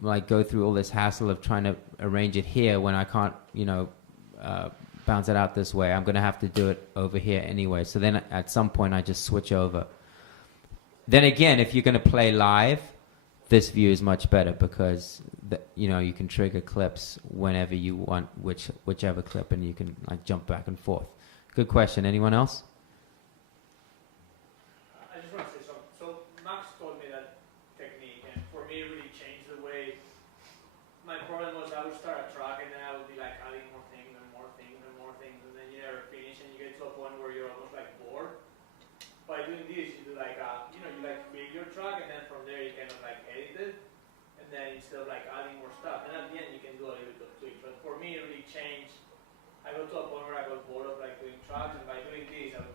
like go through all this hassle of trying to arrange it here when I can't, bounce it out this way? I'm going to have to do it over here anyway. So then at some point I just switch over. Then again, if you're going to play live, this view is much better because, you can trigger clips whenever you want, whichever clip, and you can like jump back and forth. Good question. Anyone else? I just want to say something. So Max told me that technique, and for me, it really changed the way. My problem was I would start a track, and then I would be like adding more things and more things and more things, and then you never finish, and you get to a point where you're almost like bored. By doing this, you do like you create your track, and then from there you kind of like edit it, and then instead of like adding more stuff, and at the end you can do a little bit of tweak. But for me, it really changed. I got to a point where I got bored of like doing tracks, and by doing this, I would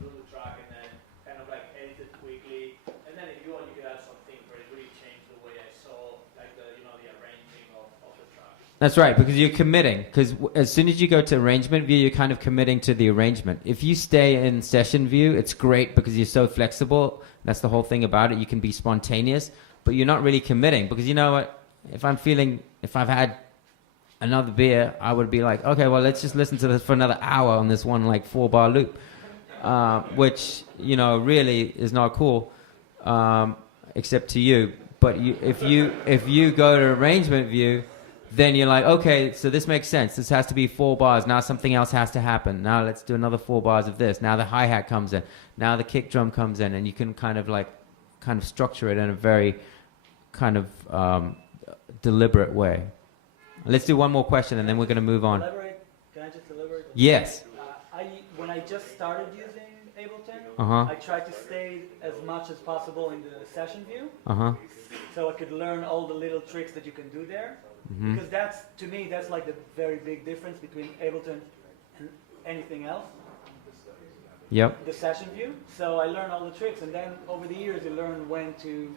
That's right, because you're committing. Because as soon as you go to arrangement view, you're kind of committing to the arrangement. If you stay in session view, it's great because you're so flexible. That's the whole thing about it. You can be spontaneous, but you're not really committing because you know what? If I've had another beer, I would be like, okay, well, let's just listen to this for another hour on this one like 4-bar loop, which really is not cool, except to you. But if you go to arrangement view, then you're like, okay, so this makes sense. This has to be 4 bars. Now something else has to happen. Now let's do another 4 bars of this. Now the hi-hat comes in. Now the kick drum comes in, and you can kind of structure it in a very kind of deliberate way. Let's do one more question, and then we're going to move on. Can I just elaborate? Yes. When I just started using Ableton, I tried to stay as much as possible in the session view, so I could learn all the little tricks that you can do there. Because to me, that's like the very big difference between Ableton and anything else. Yep. The session view. So I learned all the tricks, and then over the years, you learn when to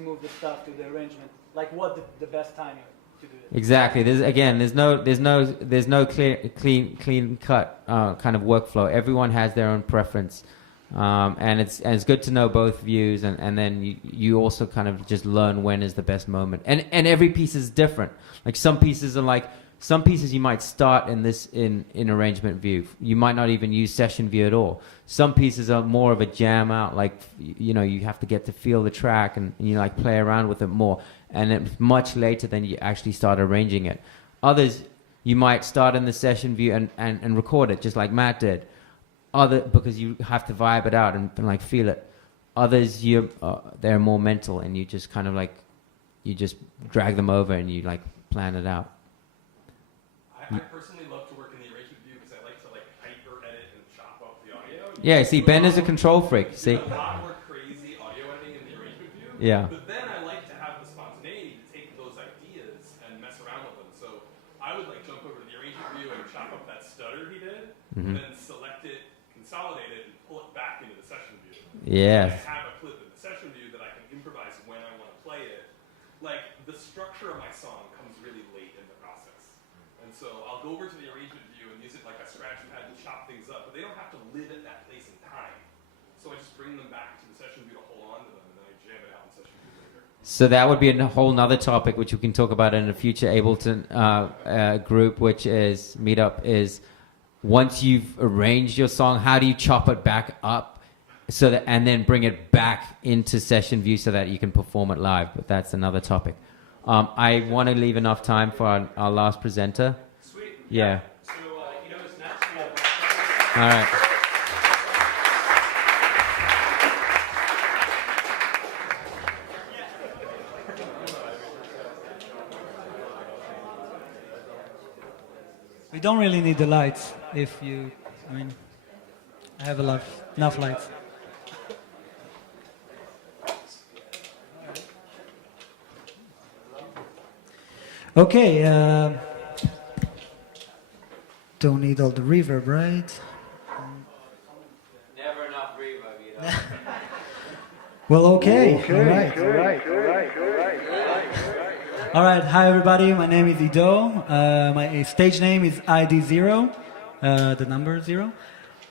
move the stuff to the arrangement, like what the best timing to do it. Exactly. There's no clean cut kind of workflow. Everyone has their own preference. And it's good to know both views, and then you also kind of just learn when is the best moment. And every piece is different. Like some pieces you might start in arrangement view. You might not even use session view at all. Some pieces are more of a jam out, like you have to get to feel the track and you like play around with it more. And it's much later than you actually start arranging it. Others you might start in the session view and record it just like Matt did. Because you have to vibe it out and like feel it. Others they're more mental, and you just kind of like you just drag them over and you like plan it out. I personally love to work in the arrangement view because I like to like hyper edit and chop up the audio. Yeah, see, Ben is a control freak. See. A lot more crazy audio editing in the arrangement view. Yeah. But then I like to have the spontaneity to take those ideas and mess around with them. So I would like jump over to the arrangement view and chop up that stutter he did, and then select it, consolidate it, and pull it back into the session view. Yeah. I have a clip in the session view that I can improvise when I want to play it. Like, the structure of my song comes really late in the process. And so I'll go over to the arrangement view and use it like a scratch pad to chop things up, but they don't have to live at that place in time. So I just bring them back to the session view to hold on to them, and then I jam it out in session view later. So that would be a whole nother topic which we can talk about in a future Ableton group, which is meetup, is once you've arranged your song, how do you chop it back up and then bring it back into session view so that you can perform it live? But that's another topic. I want to leave enough time for our last presenter. Sweet. Yeah. So, Ido is next. All right. We don't really need the lights I have enough lights. Okay, don't need all the reverb, right? Never enough reverb, Well, okay. All right, hi everybody, my name is Ido. My stage name is ID0, the number 0.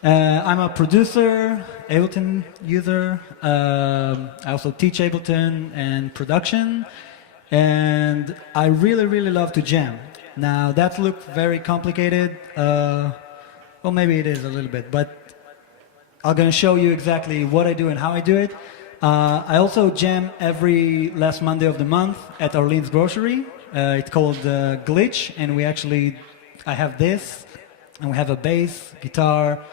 I'm a producer, Ableton user. I also teach Ableton and production. And I really love to jam. Now that looks very complicated. Well, maybe it is a little bit, but I'm going to show you exactly what I do and how I do it. I also jam every last Monday of the month at Orleans Grocery. It's called Glitch, and I have this, and we have a bass, guitar,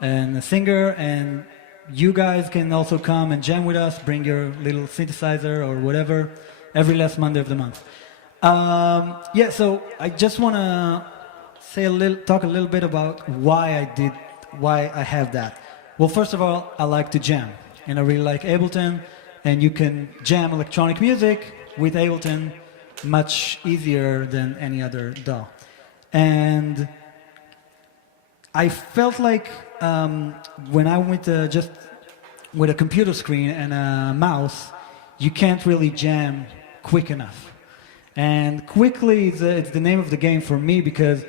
and a singer, and you guys can also come and jam with us, bring your little synthesizer or whatever, every last Monday of the month. So I just want to talk a little bit about why I have that. Well, first of all, I like to jam, and I really like Ableton, and you can jam electronic music with Ableton much easier than any other DAW. And I felt like when I went just with a computer screen and a mouse, you can't really jam quick enough. And quickly it's the name of the game for me, because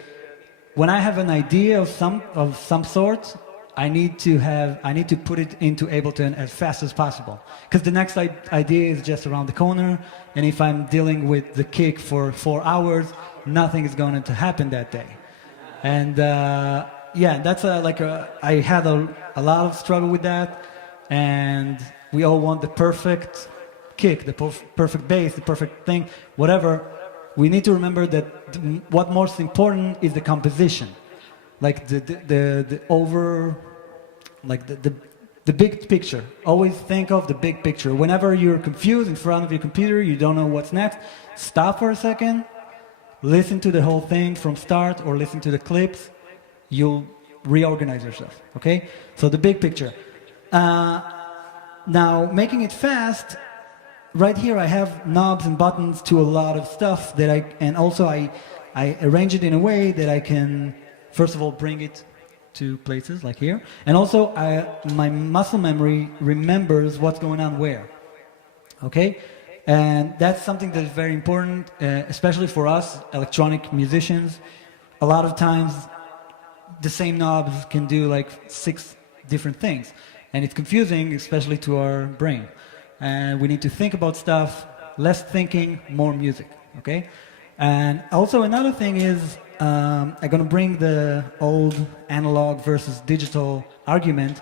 when I have an idea of some sort, I need to put it into Ableton as fast as possible, because the next idea is just around the corner, and if I'm dealing with the kick for 4 hours, nothing is going to happen that day. And yeah, that's I had a lot of struggle with that, and we all want the perfect kick, the perfect bass, the perfect thing, whatever. We need to remember that what most important is the composition, like the big picture. Always think of the big picture. Whenever you're confused in front of your computer, you don't know what's next, stop for a second, listen to the whole thing from start, or listen to the clips. You'll reorganize yourself, okay? So the big picture. Now, making it fast, right here I have knobs and buttons to a lot of stuff that and also I arrange it in a way that I can, first of all, bring it to places like here, and also my muscle memory remembers what's going on where, okay? And that's something that is very important, especially for us electronic musicians. A lot of times the same knobs can do like 6 different things, and it's confusing, especially to our brain. And we need to think about stuff, less thinking, more music, okay? And also another thing is, I'm going to bring the old analog versus digital argument,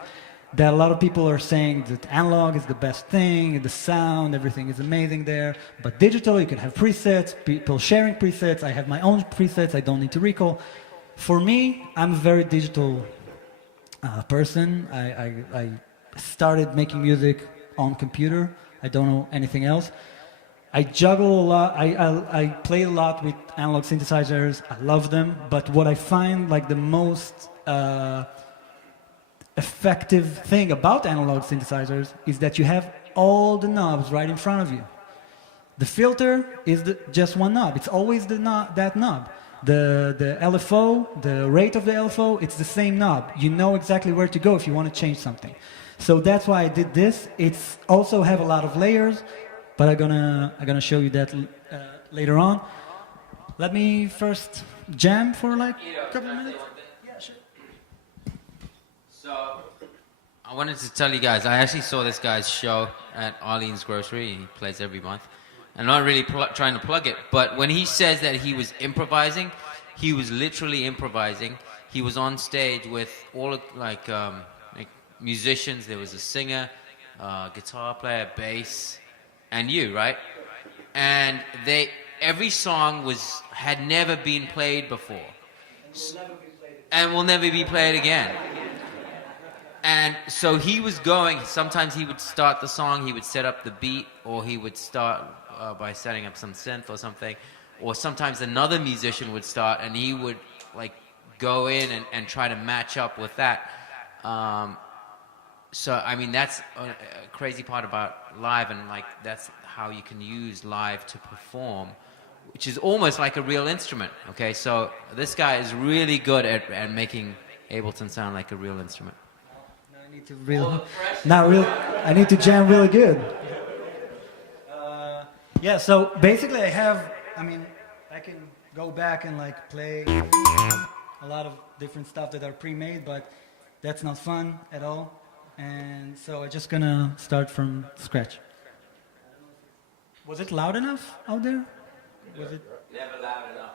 that a lot of people are saying that analog is the best thing, the sound, everything is amazing there, but digital, you can have presets, people sharing presets, I have my own presets, I don't need to recall. For me, I'm a very digital person. I started making music on computer. I don't know anything else. I juggle a lot. I play a lot with analog synthesizers. I love them. But what I find like the most effective thing about analog synthesizers is that you have all the knobs right in front of you. The filter is just one knob. It's always that knob. The LFO, the rate of the LFO, it's the same knob. You know exactly where to go if you want to change something. So that's why I did this. It's also have a lot of layers, but I'm gonna show you that later on. Let me first jam for like a couple of minutes. Yeah, sure. So I wanted to tell you guys, I actually saw this guy's show at Arlene's Grocery. He plays every month. I'm not really trying to plug it, but when he says that he was improvising, he was literally improvising. He was on stage with all of like musicians. There was a singer, guitar player, bass, and you, right? And every song had never been played before, and will never be played again. And so he was going. Sometimes he would start the song, he would set up the beat, or he would start by setting up some synth or something, or sometimes another musician would start and he would like go in and try to match up with that. So I mean, that's a crazy part about live, and like that's how you can use live to perform, which is almost like a real instrument. Okay, so this guy is really good at making Ableton sound like a real instrument. I need to jam really good. Yeah, so basically I can go back and like play a lot of different stuff that are pre-made, but that's not fun at all. And so I'm just gonna start from scratch. Was it loud enough out there? Was it? Never loud enough.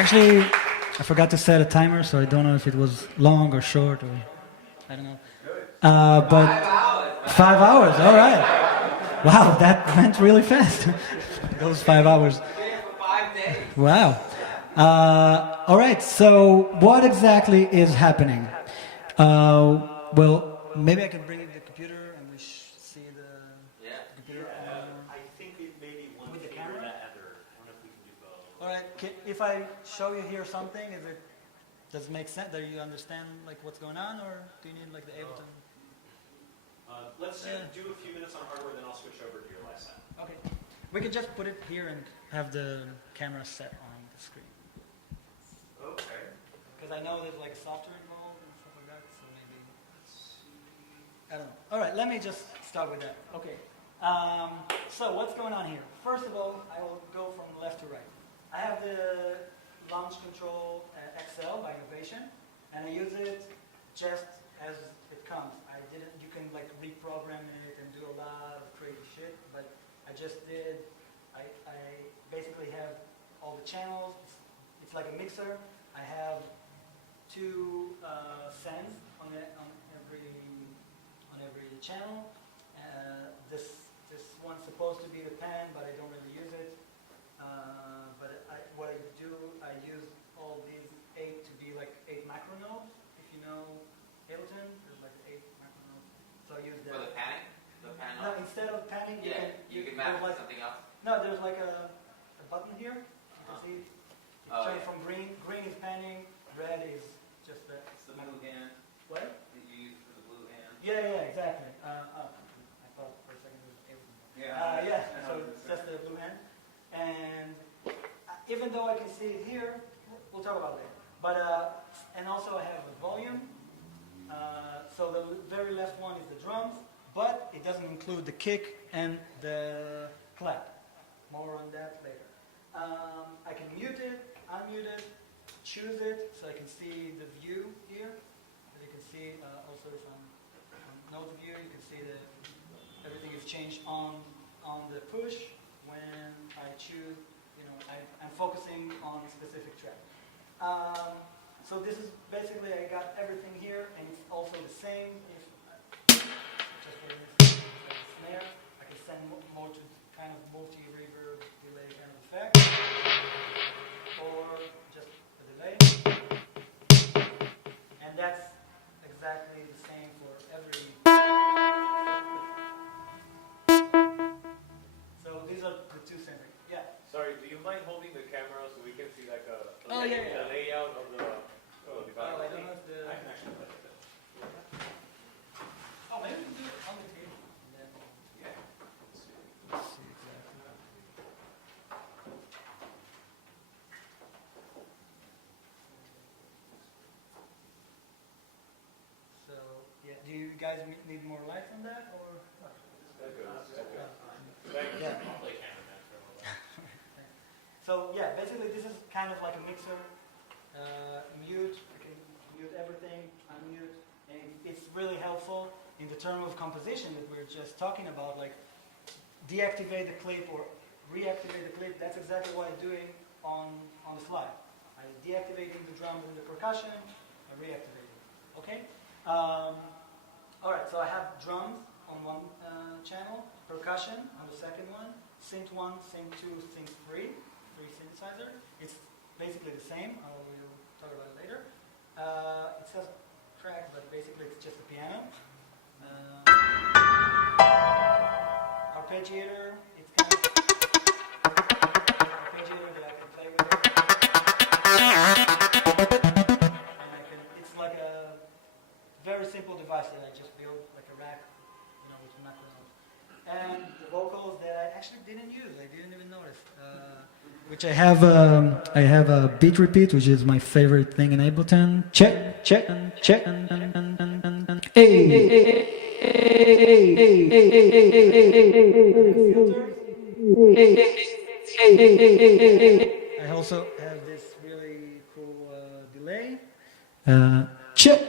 Actually, I forgot to set a timer, so I don't know if it was long or short, or I don't know. But 5 hours, all right. Wow, that went really fast. Those 5 hours. Wow. All right, so what exactly is happening? Well, maybe I can bring in the computer and we see the computer. I think it may be one with the finger camera? to other. I don't know if we can do both. All right, if I show you here something, does it make sense? Do you understand like what's going on, or do you need like the Ableton? Let's do a few minutes on hardware, then I'll switch over to your live set. Okay. We can just put it here and have the camera set on the screen. Okay. Because I know there's like software involved and stuff like that, so maybe. I don't know. All right, let me just start with that. Okay. So what's going on here? First of all, I will go from left to right. I have the launch control XL by Innovation, and I use it just as it comes. You can like reprogram it and do a lot of crazy shit, but I just did, I basically have all the channels. It's like a mixer. I have 2 sends on every channel. This one's supposed to be the pan, but I don't really use it. But what I do, I use all these 8 to be like 8 macro nodes. If you know Ableton, there's like 8 macro nodes. So I use that. For the panning? The pan No, instead of panning, you can map like, something else. No, there's like a button here. You can see it turns from green. Green is panning. Red is just that. It's the blue hand What? that you use for the blue hand. Yeah, exactly. I thought for a second it was Ableton. So it's just the blue hand. And even though I can see it here, we'll talk about it later. But and also I have a volume. So the very left one is the drums, but it doesn't include the kick and the clap. More on that later. I can mute it, unmute it, choose it, so I can see the view here. As you can see, also if I'm on node view, you can see that everything is changed on the push when I choose, I'm focusing on a specific track. So this is basically, I got everything here, and it's also the same. If just for instance, snare, I can send more to kind of multi-reverb delay kind of effect, or just a delay. And that's exactly the same for every. So these are the 2 same things. Yeah. Sorry, do you mind holding the camera so we can see like a yeah. layout of the device? I don't know if the. I can actually play with it. Oh, maybe we can do it on the table. And then, Yeah. let's see exactly. So, yeah, do you guys need more light on that, or? Yeah. I'll play cameraman for a little while. So yeah, basically this is kind of like a mixer. Mute, I can mute everything, unmute, and it's really helpful in the term of composition that we were just talking about, like deactivate the clip or reactivate the clip. That's exactly what I'm doing on the slide. I'm deactivating the drums and the percussion, and reactivating. Okay? All right, so I have drums on one channel, percussion on the second one, synth 1, synth 2, synth 3 synthesizer. It's basically the same. We'll talk about it later. It says track, but basically it's just a piano. Arpeggiator, it's kind of arpeggiator that I can play with. And it's like a very simple device that I just built, like a rack, with macro notes. And the vocals that I actually didn't use, I didn't even notice. Which I have a beat repeat, which is my favorite thing in Ableton. Check. I also have this really cool delay. Check.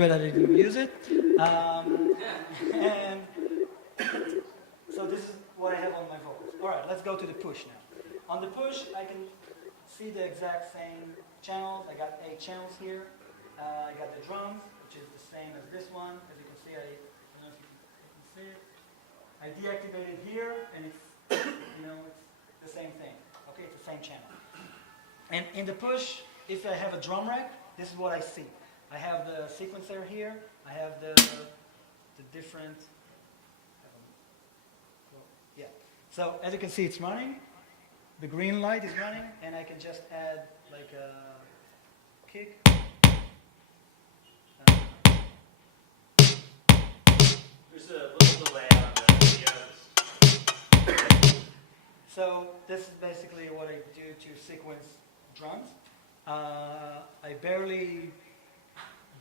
bad I didn't use it. And so this is what I have on my vocals. All right, let's go to the push now. On the push, I can see the exact same channels. I got 8 channels here. I got the drums, which is the same as this one. As you can see, I don't know if you can see it. I deactivated here, and it's it's the same thing. Okay, it's the same channel. And in the push, if I have a drum rack, this is what I see. I have the sequencer here. I have the different. Yeah. So as you can see, it's running. The green light is running, and I can just add like a kick. There's a little delay on the videos. So this is basically what I do to sequence drums. I barely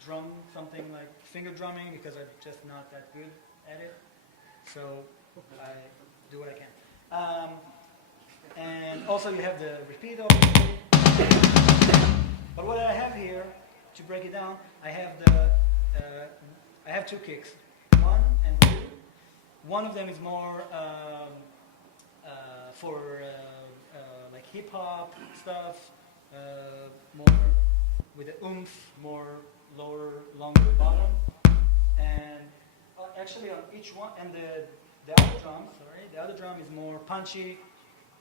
drum something like finger drumming because I'm just not that good at it. So I do what I can. And also you have the repeat obviously. But what I have here, to break it down, I have I have 2 kicks, 1 and 2. One of them is more for like hip hop stuff, more with the oomph, more lower, longer bottom, and actually on each one, and the other drum, the other drum is more punchy,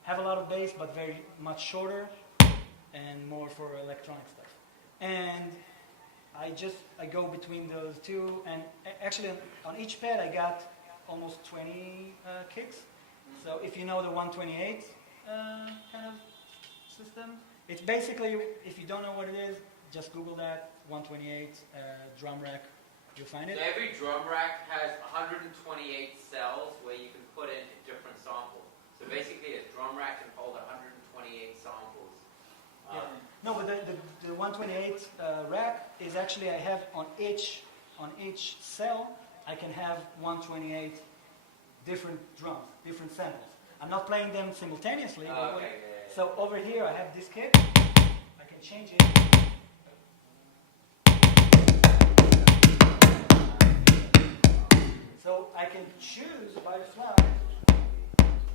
have a lot of bass but very much shorter, and more for electronic stuff. And I go between those 2, and actually on each pad I got almost 20 kicks. So if you know the 128 kind of system, it's basically, if you don't know what it is, just Google that, 128 drum rack, you'll find it. So every drum rack has 128 cells where you can put in different samples. So basically a drum rack can hold 128 samples. No, but the 128 rack is actually, I have on each cell, I can have 128 different drums, different samples. I'm not playing them simultaneously. So over here I have this kick. I can change it. So I can choose by the fly.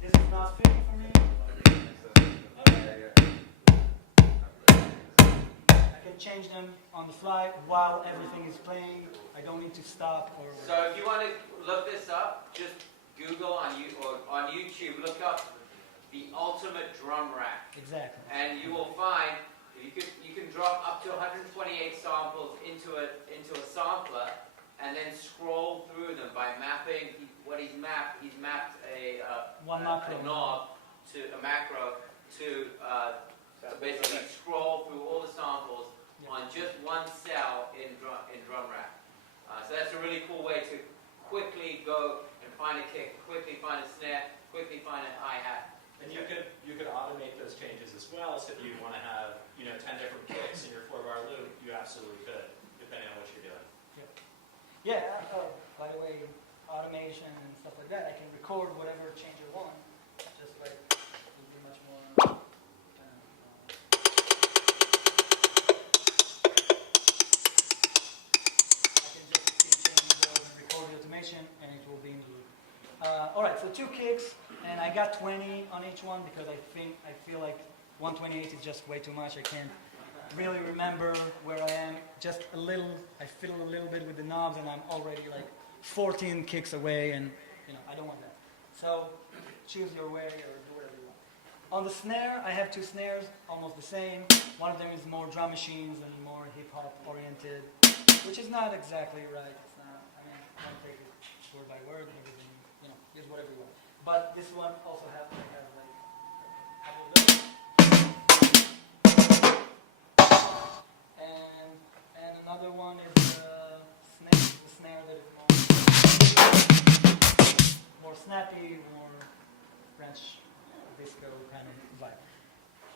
This is not fitting for me. I can change them on the fly while everything is playing. I don't need to stop or. So if you want to look this up, just Google on YouTube, look up the ultimate drum rack. Exactly. And you will find you can drop up to 128 samples into a sampler, and then scroll through them by mapping what he's mapped. He's mapped a knob to a macro to basically scroll through all the samples on just one cell in drum rack. So that's a really cool way to quickly go and find a kick, quickly find a snare, quickly find a hi-hat. And you could automate those changes as well. So if you want to have 10 different kicks in your 4-bar loop, you absolutely could, depending on what you're doing. Yeah. By the way, automation and stuff like that, I can record whatever change I want. Just like it would be much more. I can just keep changing those and record the automation, and it will be in the loop. All right, so 2 kicks, and I got 20 on each one because I feel like 128 is just way too much. I can't really remember where I am. Just a little, I fiddle a little bit with the knobs, and I'm already like 14 kicks away, and I don't want that. So choose your way or do whatever you want. On the snare, I have 2 snares, almost the same. One of them is more drum machines and more hip hop oriented, which is not exactly right. It's not. I mean, don't take it word by word. Everything, use whatever you want. But this one also has like and another one is the snare that is more snappy, more French disco kind of vibe.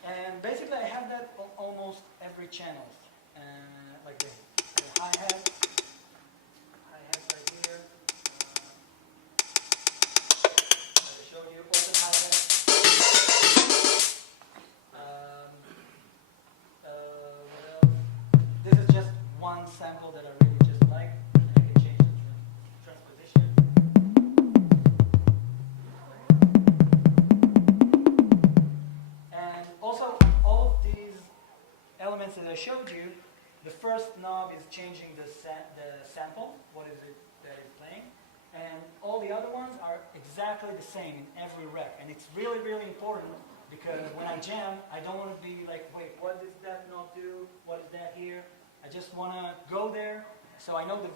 And basically I have that on almost every channel. Like the hi-hat right here. I showed you open hi-hat. What else? This is just one sample that I really just like. sample, what is it that is playing. And all the other ones are exactly the same in every rec. And it's really, really important because when I jam, I don't want to be like, wait, what does that note do? What is that here? I just want to go there. So I know the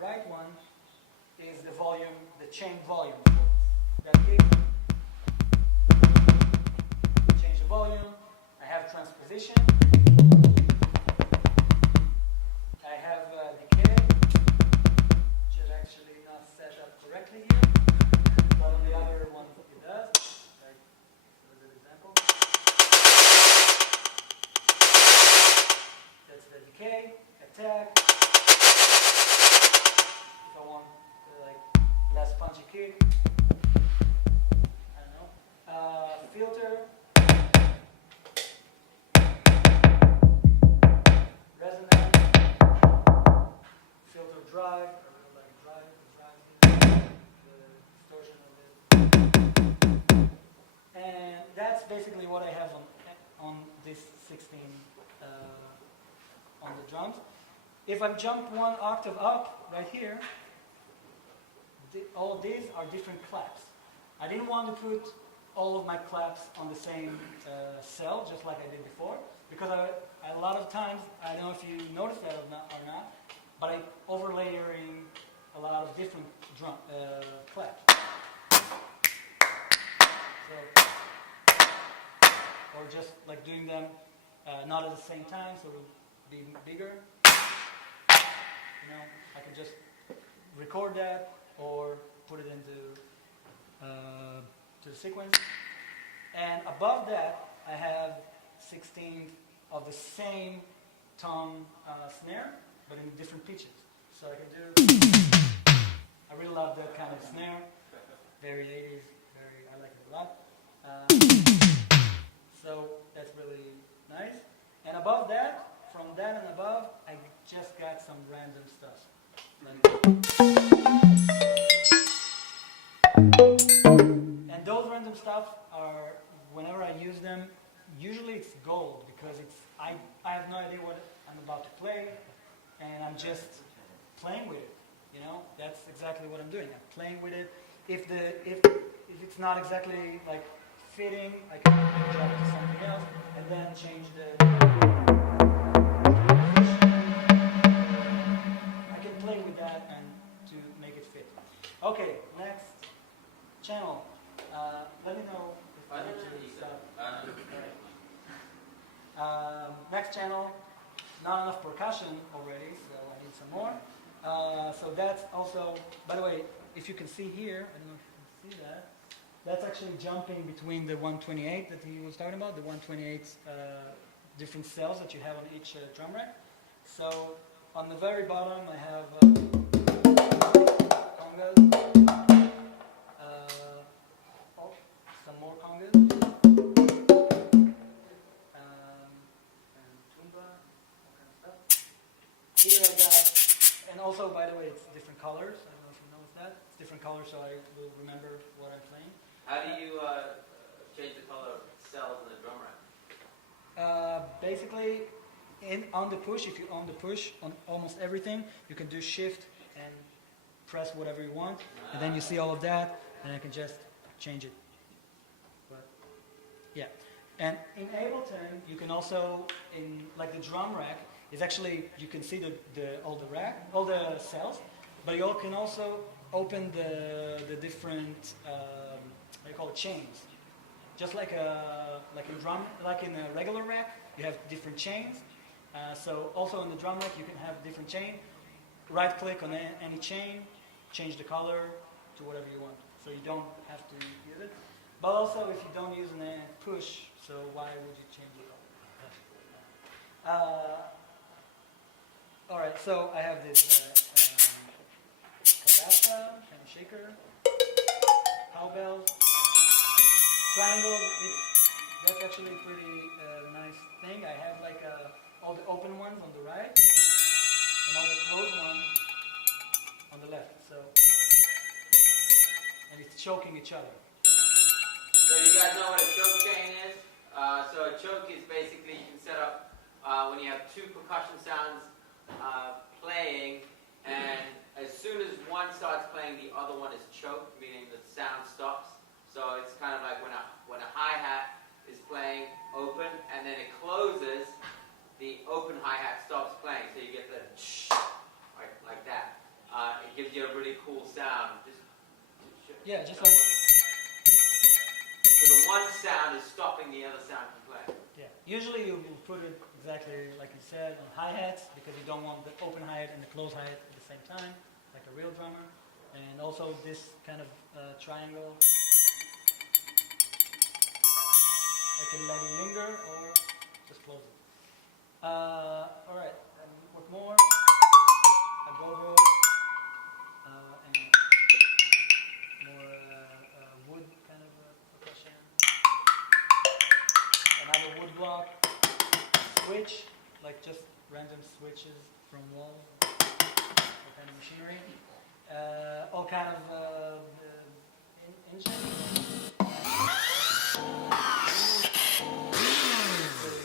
right one is the volume, the chain volume. That kick, change the volume. I have transposition. I have decay, which is actually not set up correctly here, but on the other ones it does. Like, as an example. That's the decay, attack, so on, like less punchy kick. I don't know. Filter. Resonance. Filter drive. I really like drive here. The distortion of it. And that's basically what I have on this 16 on the drums. If I jump one octave up right here, all of these are different claps. I didn't want to put all of my claps on the same cell, just like I did before, because a lot of times, I don't know if you noticed that or not, but I overlayering a lot of different drum claps. So, or just like doing them not at the same time, so it'll be bigger. You know, I can just record that or put it into to the sequence. And above that, I have 16 of the same tone snare, but in different pitches. So I can do. I really love that kind of snare. Very 80s. I like it a lot. So that's really nice. And above that, from that and above, I just got some random stuff. And those random stuff are, whenever I use them, usually it's gold because I have no idea what I'm about to play, and I'm just playing with it. You know, that's exactly what I'm doing. I'm playing with it. If it's not exactly like fitting, I can jump to something else and then change the. I can play with that and to make it fit. Okay, next channel. Let me know if I need to stop. Next channel. Not enough percussion already, so I need some more. So that's also, by the way, if you can see here, I don't know if you can see that, that's actually jumping between the 128 that he was talking about, the 128 different cells that you have on each drum rack. So on the very bottom, I have congas, some more congas, and tuba, all kind of stuff. Here I got, and also, by the way, it's different colors. I don't know if you noticed that. It's different colors, so I will remember what I'm playing. How do you change the color of cells in the drum rack? Basically, on the push, if you own the push on almost everything, you can do shift and press whatever you want, and then you see all of that, and I can just change it. But, yeah. And in Ableton, you can also, in like the drum rack, is actually, you can see all the cells, but you can also open the different, what do you call it, chains. Just like in a regular rack, you have different chains. So also in the drum rack, you can have different chain. Right click on any chain, change the color to whatever you want. So you don't have to use it. But also if you don't use a push, so why would you change it? All right, so I have this kabasa and shaker, cowbell, triangles. That's actually a pretty nice thing. I have like all the open ones on the right and all the closed ones on the left. So, and it's choking each other. So you guys know what a choke chain is? So a choke is basically, you can set up when you have two percussion sounds playing, and as soon as one starts playing, the other one is choked, meaning the sound stops. So it's kind of like when a hi-hat is playing open, and then it closes, the open hi-hat stops playing, so you get the like that. It gives you a really cool sound. Just like. So the one sound is stopping the other sound from playing. Yeah. Usually you will put it exactly like you said on hi-hats because you don't want the open hi-hat and the closed hi-hat at the same time, like a real drummer. And also this kind of triangle. I can let it linger or just close it. All right. What more? A go-go. And more wood kind of percussion. Another wood block. Switch, like just random switches from walls. All kind of machinery. All kind of engines.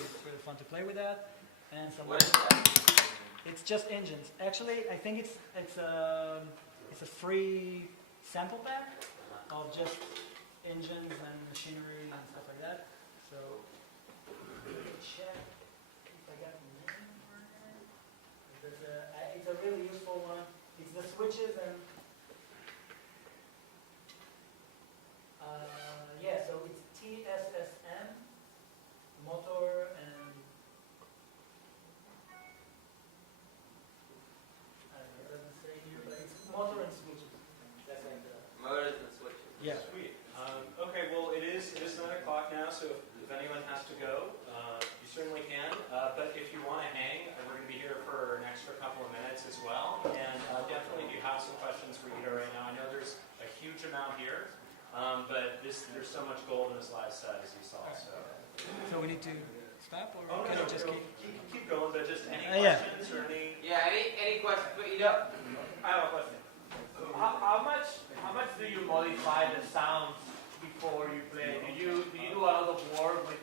It's really fun to play with that. And some. What is that? It's just engines. Actually, I think it's a free sample pack of just engines and machinery and stuff like that. So let me check if I got the name for it. It's a really useful one. It's the switches and so it's TSSM motor and it doesn't say here, but it's motor and switches. That's like the Motors and switches. yeah. Sweet. Okay, well, it is 9 o'clock now, so if anyone has to go, you certainly can. But if you want to hang, we're going to be here for an extra couple of minutes as well. And definitely, if you have some questions for Ido right now, I know there's a huge amount here, but there's so much gold in this live set, as you saw. So we need to stop, or can I just keep going, but just any yeah. questions or any... Yeah, any questions for Ido? I have a question. How much do you modify the sounds before you play? Do you do a lot of work with